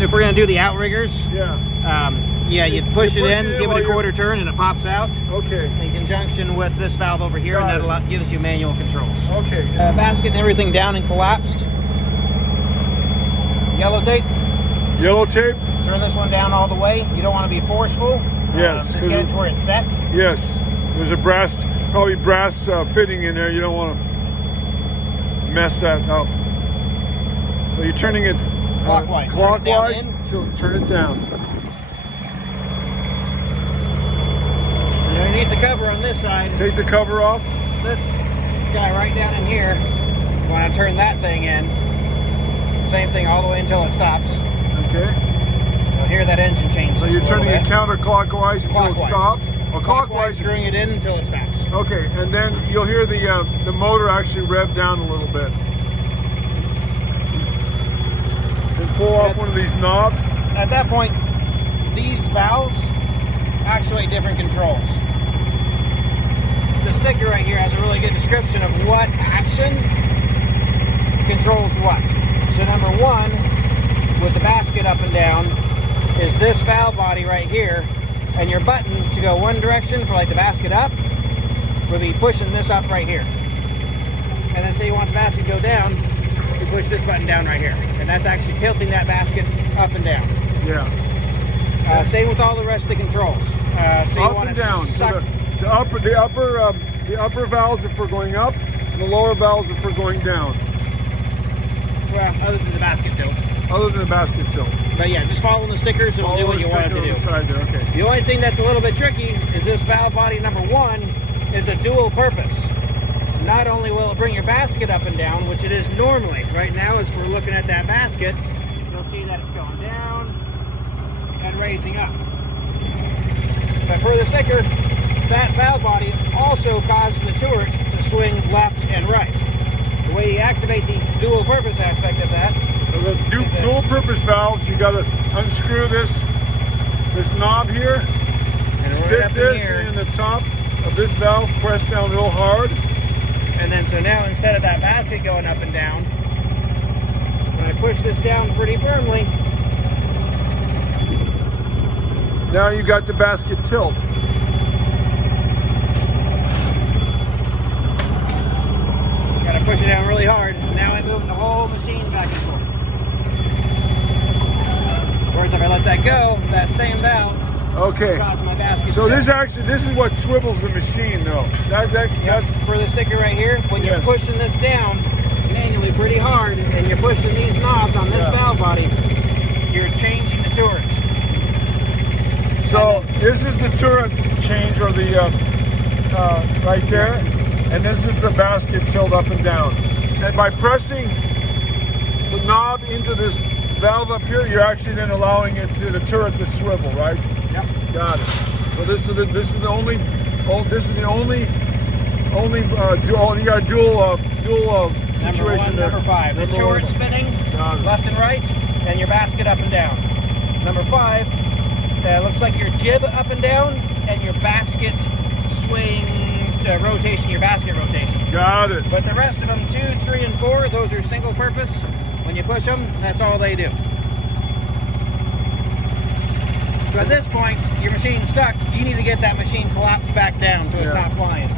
If we're gonna do the outriggers, you push it in, give it a quarter turn, and it pops out. Okay. In conjunction with this valve over here, and that gives you manual controls. Okay. Basket and everything down and collapsed. Yellow tape. Yellow tape. Turn this one down all the way. You don't want to be forceful. Yes. Just get it to where it sets. Yes. There's a probably brass fitting in there. You don't want to mess that up. So you're turning it clockwise. Clockwise. So turn it down. And underneath the cover on this side. Take the cover off. This guy right down in here. You want to turn that thing in. Same thing all the way until it stops. Okay. You'll hear that engine change. So you're turning it counterclockwise until it stops. Or clockwise, screwing it in until it stops. Okay, and then you'll hear the motor actually rev down a little bit. And pull off one of these knobs. At that point, these valves actuate different controls. The sticker right here has a really good description of what action controls what. So number one, with the basket up and down, is this valve body right here, and your button to go one direction for like the basket up will be pushing this up right here. And then say you want the basket to go down, you push this button down right here. And that's actually tilting that basket up and down. Yeah. Same with all the rest of the controls. So you up want and to down. suck. So the upper valves are for going up, and the lower valves are for going down. Well, other than the basket tilt. Other than the basket tilt. But yeah, just following the stickers, it'll do what you want it to do. Side there. Okay. The only thing that's a little bit tricky is this valve body number one is a dual purpose. Not only will it bring your basket up and down, which it is normally. Right now, as we're looking at that basket, you'll see that it's going down and raising up. But for the sticker, that valve body also causes the turret to swing left and right. The way you activate the dual purpose aspect of that. So the dual purpose valves, you got to unscrew this knob here, and stick this in the top of this valve, press down real hard. And then so now instead of that basket going up and down, when I push this down pretty firmly, now you got the basket tilt. Gotta push it down really hard. Now I'm moving the whole machine back and forth. Whereas if I let that go, that same valve Okay. is causing my basket So to this tilt. is what swivels the machine though. That's For the sticker right here, when you're pushing this down manually pretty hard and you're pushing these knobs on this valve body, you're changing the turret. So this is the turret change, or the right there, and this is the basket tilt up and down. And by pressing the knob into this valve up here, you're actually then allowing it to the turret to swivel, right? Yep. Got it. So this is the only you got a dual situation there. Number 5, the turret spinning left and right, and your basket up and down. Number 5, looks like your jib up and down, and your basket swing rotation, your basket rotation. Got it. But the rest of them, 2, 3, and 4, those are single purpose. When you push them, that's all they do. So at this point, your machine's stuck. You need to get that machine collapsed back down so it's not flying.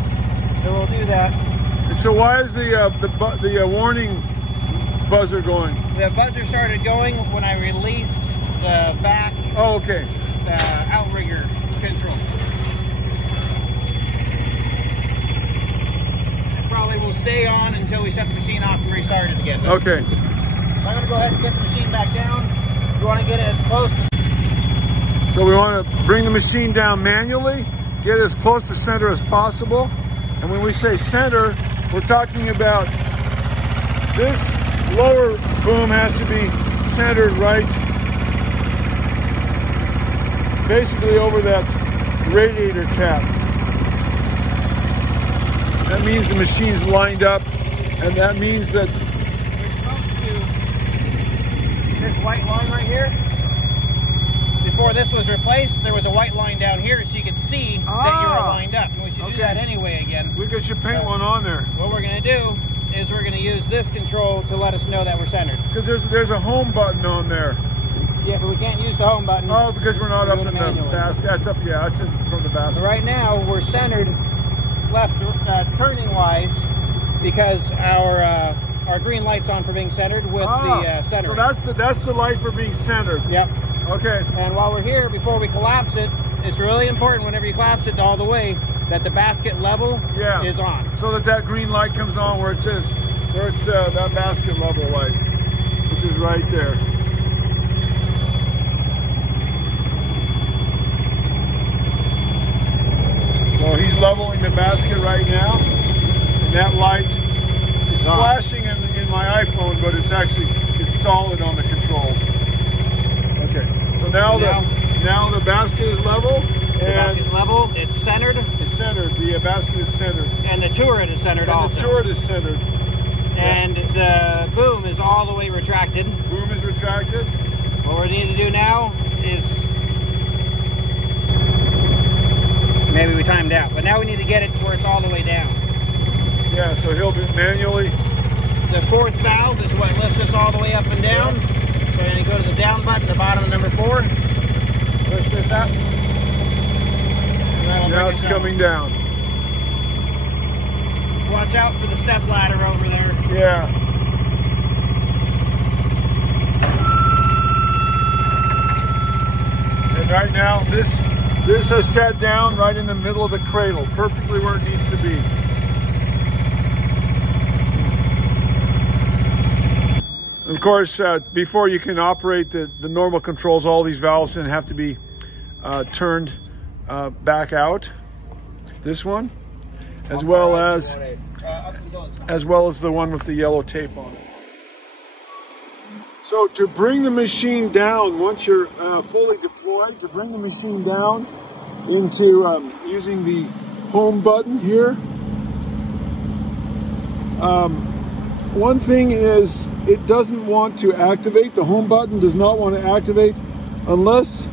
So we'll do that. And so why is the warning buzzer going? The buzzer started going when I released the back outrigger control. It probably will stay on until we shut the machine off and restart it again. Okay. I'm going to go ahead and get the machine back down. You want to get it as close to... So we want to bring the machine down manually get as close to center as possible. And when we say center, we're talking about this lower boom has to be centered right, basically over that radiator cap. That means the machine's lined up, and that means that this white line right here, before this was replaced, there was a white line down here so you could see that you were lined up. And we should do that anyway again. We should paint one on there. What we're going to do is we're going to use this control to let us know that we're centered. Because there's a home button on there. Yeah, but we can't use the home button. Oh, because we're not up in the basket. That's up, yeah, that's from the basket. So right now, we're centered left turning wise because our green light's on for being centered with the center. So that's the light for being centered. Yep. Okay. And while we're here, before we collapse it, it's really important whenever you collapse it all the way that the basket level is on. So that green light comes on where it's that basket level light, which is right there. So he's leveling the basket right now, and that light is flashing in my iPhone, but it's solid on the controls. Okay, so now the basket is level. The basket level, it's centered. It's centered. The basket is centered. And the turret is centered also. The turret is centered. And the boom is all the way retracted. Boom is retracted. What we need to do now is, maybe we timed out, but now we need to get it to where it's all the way down. Yeah, so he'll do manually. The fourth valve is what lifts us all the way up and down. So we're going to go to the down button, the bottom of number 4. Push this up. Now it's coming down. Just watch out for the step ladder over there. Yeah. And right now, this has sat down right in the middle of the cradle, perfectly where it needs to be. Of course, before you can operate the normal controls, all these valves then have to be turned back out. This one, as well as the one with the yellow tape on it. So to bring the machine down, once you're fully deployed, to bring the machine down into using the home button here, one thing is it doesn't want to activate. The home button does not want to activate unless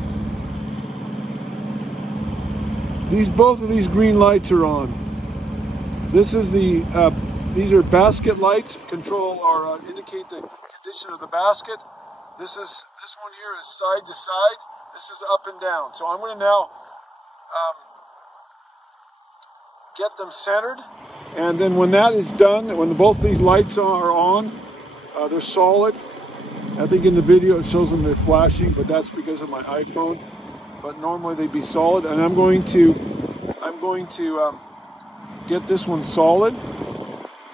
both of these green lights are on. This is these are basket lights, control or indicate the condition of the basket. This one here is side to side. This is up and down. So I'm going to now get them centered, and then when that is done, when both these lights are on, they're solid. I think in the video it shows them they're flashing, but that's because of my iPhone. But normally they'd be solid, and I'm going to get this one solid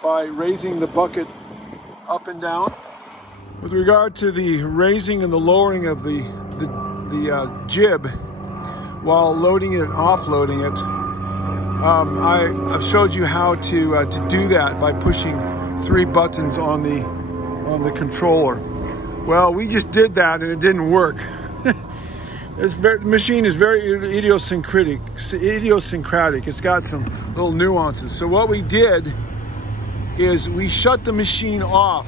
by raising the bucket up and down. With regard to the raising and the lowering of the jib while loading it and offloading it, I've showed you how to do that by pushing 3 buttons on the controller. Well, we just did that and it didn't work. The machine is very idiosyncratic. It's got some little nuances. So what we did is we shut the machine off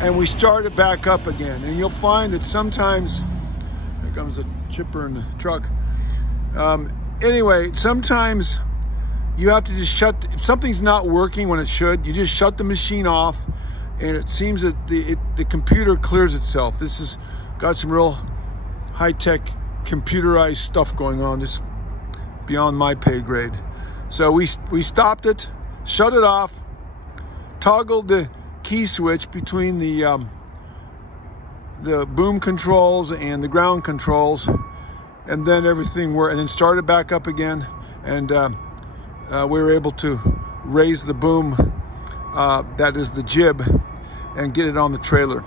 and we start it back up again. And you'll find that sometimes, here comes a chipper in the truck. Anyway, sometimes you have to just if something's not working when it should, you just shut the machine off and it seems that the computer clears itself. This has got some real high-tech computerized stuff going on, just beyond my pay grade. So we stopped it, shut it off, toggled the key switch between the boom controls and the ground controls, and then everything worked, and then started back up again, and we were able to raise the boom, that is the jib, and get it on the trailer.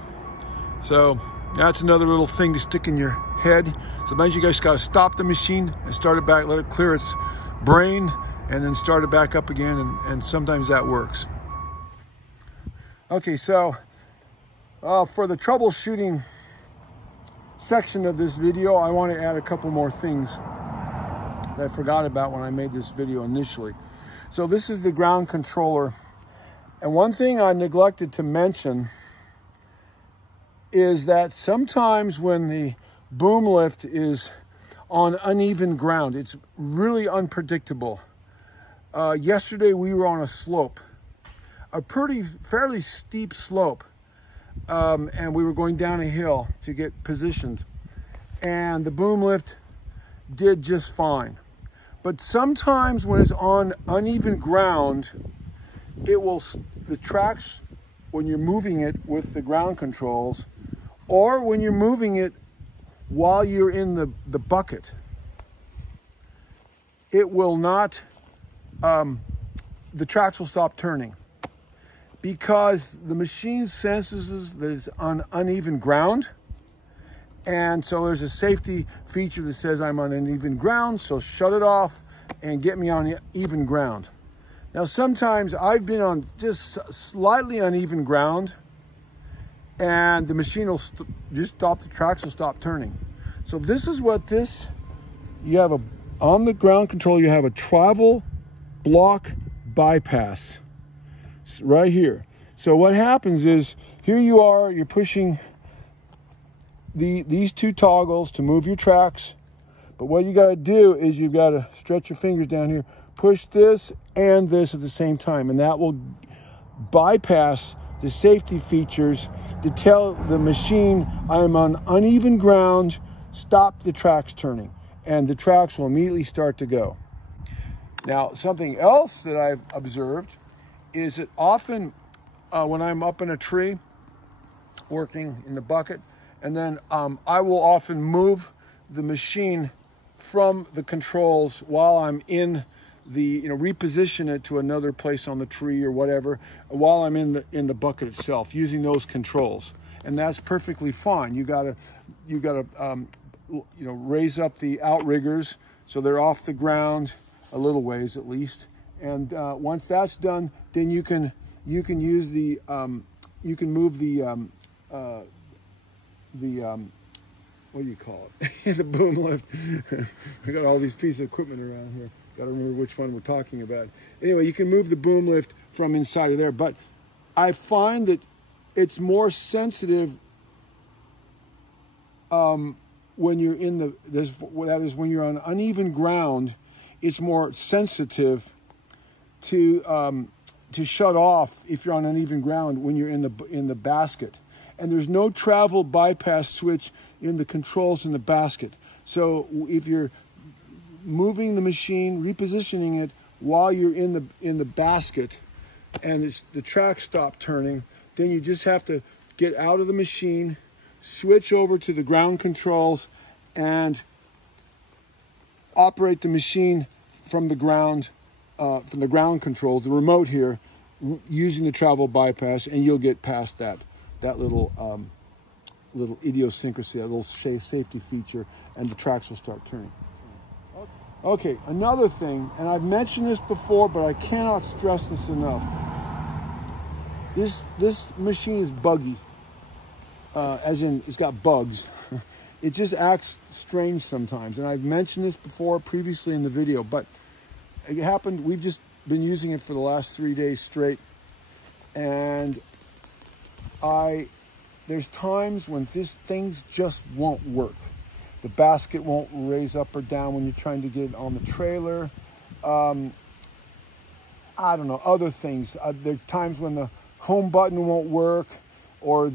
So that's another little thing to stick in your head. Sometimes you guys gotta stop the machine and start it back, let it clear its brain, and then start it back up again, and sometimes that works. Okay, so for the troubleshooting section of this video, I want to add a couple more things that I forgot about when I made this video initially. So this is the ground controller, and one thing I neglected to mention is that sometimes when the boom lift is on uneven ground, it's really unpredictable. Yesterday we were on a slope, a fairly steep slope, and we were going down a hill to get positioned, and the boom lift did just fine. But sometimes when it's on uneven ground, the tracks, when you're moving it with the ground controls, or when you're moving it while you're in the bucket, it will not, the tracks will stop turning, because the machine senses that it's on uneven ground. And so there's a safety feature that says I'm on uneven ground, so shut it off and get me on even ground. Now, sometimes I've been on just slightly uneven ground, and the machine will just stop, the tracks will stop turning. So this is what you have on the ground control, you have a travel block bypass right here. So what happens is, here you are, you're pushing these two toggles to move your tracks. But what you got to do is you've got to stretch your fingers down here, push this and this at the same time, and that will bypass the safety features to tell the machine I'm on uneven ground, stop the tracks turning, and the tracks will immediately start to go. Now, something else that I've observed is that often when I'm up in a tree working in the bucket, and then I will often move the machine from the controls while I'm in the, reposition it to another place on the tree or whatever, while I'm in the bucket itself, using those controls. And that's perfectly fine. You gotta raise up the outriggers so they're off the ground a little ways at least. And once that's done, then you can use the you can move the what do you call it? The boom lift. I got all these pieces of equipment around here. Got to remember which one we're talking about. Anyway, you can move the boom lift from inside of there, but I find that it's more sensitive when you're in that is when you're on uneven ground. It's more sensitive to shut off if you're on uneven ground when you're in the basket. And there's no travel bypass switch in the controls in the basket. So if you're moving the machine, repositioning it while you're in the basket, and the tracks stop turning, then you just have to get out of the machine, switch over to the ground controls, and operate the machine from the ground controls, the remote here, using the travel bypass, and you'll get past that little idiosyncrasy, that little safety feature, and the tracks will start turning. Okay, another thing, and I've mentioned this before, but I cannot stress this enough. This machine is buggy, as in it's got bugs. It just acts strange sometimes, and I've mentioned this before previously in the video, but it happened, we've just been using it for the last 3 days straight, and there's times when things just won't work. The basket won't raise up or down when you're trying to get it on the trailer. I don't know, other things. There are times when the home button won't work, or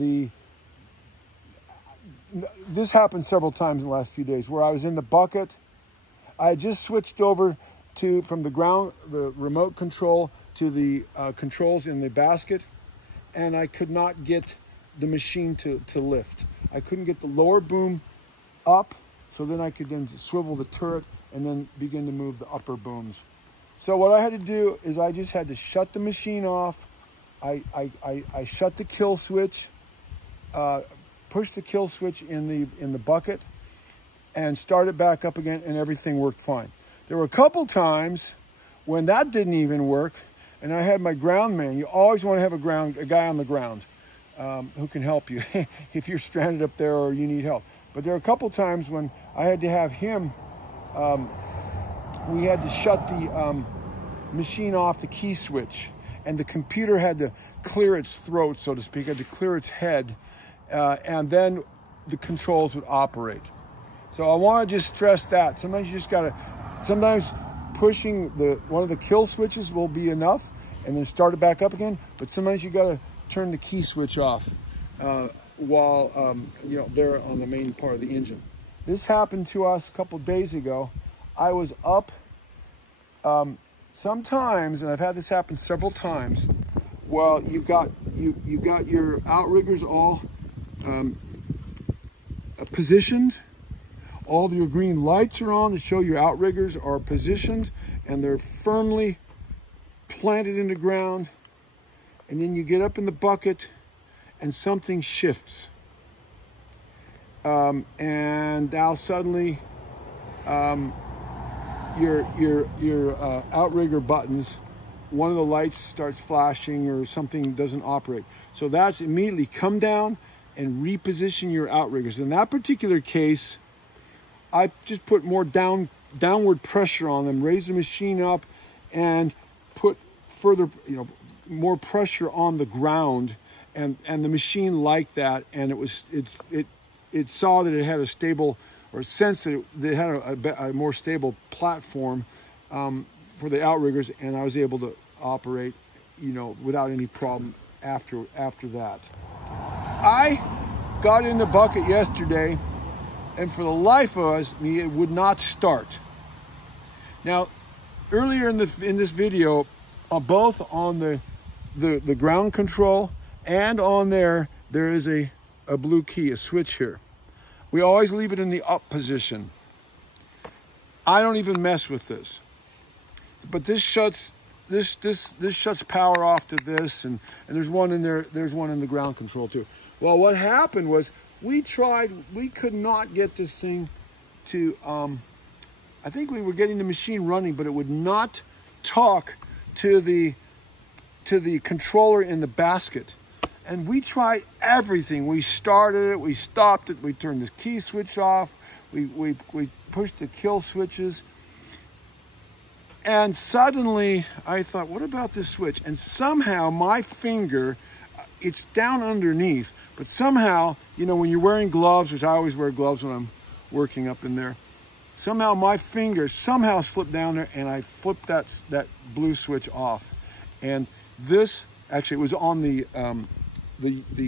this happened several times in the last few days where I was in the bucket. I had just switched over from the remote control to the controls in the basket, and I could not get the machine to lift. I couldn't get the lower boom up, so then I could then swivel the turret and then begin to move the upper booms. So what I had to do is I just had to shut the machine off. I shut the kill switch, push the kill switch in the bucket, and start it back up again, and everything worked fine. There were a couple times when that didn't even work, and I had my ground man. You always want to have a guy on the ground who can help you if you're stranded up there or you need help. But there are a couple times when I had to have him, we had to shut the machine off, the key switch, and the computer had to clear its throat, so to speak, had to clear its head, and then the controls would operate. So I want to just stress that. Sometimes you just got to, sometimes pushing one of the kill switches will be enough and then start it back up again, but sometimes you got to turn the key switch off while you know, they're on the main part of the engine. This happened to us a couple days ago. I was up sometimes, and I've had this happen several times. Well, you've got your outriggers all positioned. All of your green lights are on to show your outriggers are positioned, and they're firmly planted in the ground. And then you get up in the bucket, and something shifts. And now suddenly, your outrigger buttons, one of the lights starts flashing or something doesn't operate. So that's immediately come down and reposition your outriggers. In that particular case, I just put more downward pressure on them, raise the machine up, and put further, you know, more pressure on the ground, and the machine liked that, and it saw that it had a stable, or sensed that it had a more stable platform for the outriggers, and I was able to operate, you know, without any problem after that. I got in the bucket yesterday, and for the life of us, it would not start. Now, earlier in this video, both on the ground control and on there is a blue key, a switch here. We always leave it in the up position. I don't even mess with this. But this shuts power off to this, and there's one in there, there's one in the ground control too. Well, what happened was we could not get this thing to, I think we were getting the machine running, but it would not talk to the controller in the basket. And we tried everything. We started it, we stopped it, we turned the key switch off, we pushed the kill switches. And suddenly I thought, what about this switch? And somehow my finger, it's down underneath, but somehow, you know, when you're wearing gloves, which I always wear gloves when I'm working up in there, somehow my finger slipped down there, and I flipped that blue switch off. And this, actually, it was on the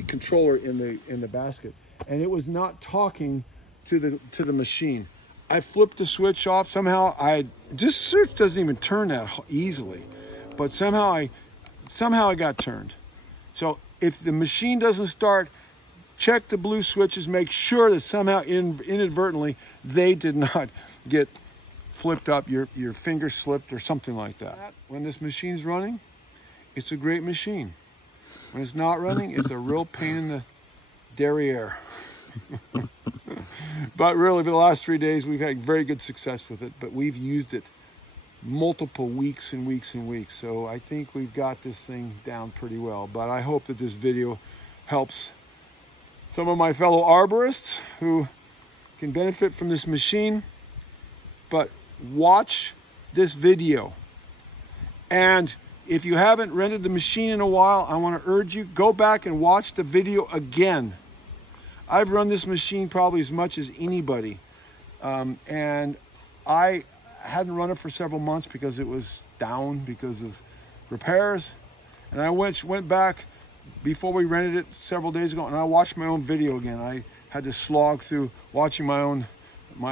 controller in the basket, and it was not talking to the machine. I flipped the switch off. Somehow this switch doesn't even turn that easily, but somehow I got turned. So if the machine doesn't start, check the blue switches, make sure that somehow inadvertently they did not get flipped up, your finger slipped or something like that. When this machine's running, it's a great machine. When it's not running, it's a real pain in the derriere. But really, for the last 3 days, we've had very good success with it, but we've used it multiple weeks and weeks and weeks. So I think we've got this thing down pretty well. But I hope that this video helps some of my fellow arborists who can benefit from this machine. But watch this video. And if you haven't rented the machine in a while, I want to urge you, go back and watch the video again. I've run this machine probably as much as anybody. And I hadn't run it for several months because it was down because of repairs. And I went back before we rented it several days ago, and I watched my own video again. I had to slog through watching my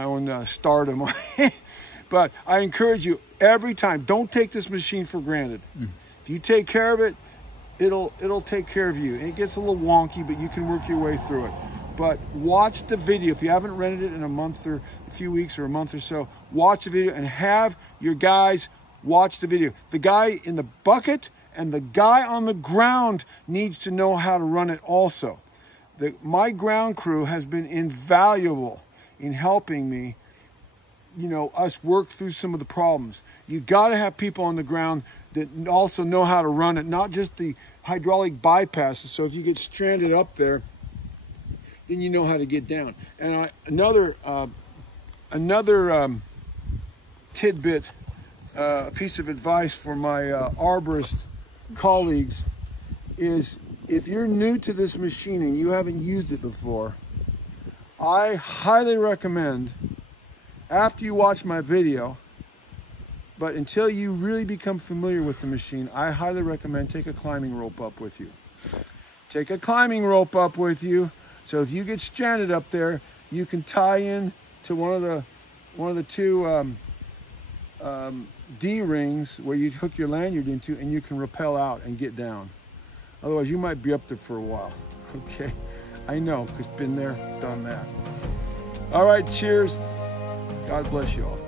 own stardom. But I encourage you, every time, don't take this machine for granted. If you take care of it, it'll take care of you. It gets a little wonky, but you can work your way through it. But watch the video. If you haven't rented it in a month or a few weeks or a month or so, watch the video and have your guys watch the video. The guy in the bucket and the guy on the ground needs to know how to run it also. My ground crew has been invaluable in helping me, us work through some of the problems. You got to have people on the ground that also know how to run it, not just the hydraulic bypasses. So if you get stranded up there, then you know how to get down. And another tidbit, a piece of advice for my arborist colleagues is, if you're new to this machine and you haven't used it before, I highly recommend, after you watch my video, but until you really become familiar with the machine, I highly recommend take a climbing rope up with you. Take a climbing rope up with you, so if you get stranded up there, you can tie in to one of the two D-rings where you hook your lanyard into, and you can rappel out and get down. Otherwise, you might be up there for a while. Okay, I know, because been there, done that. All right, cheers. God bless you all.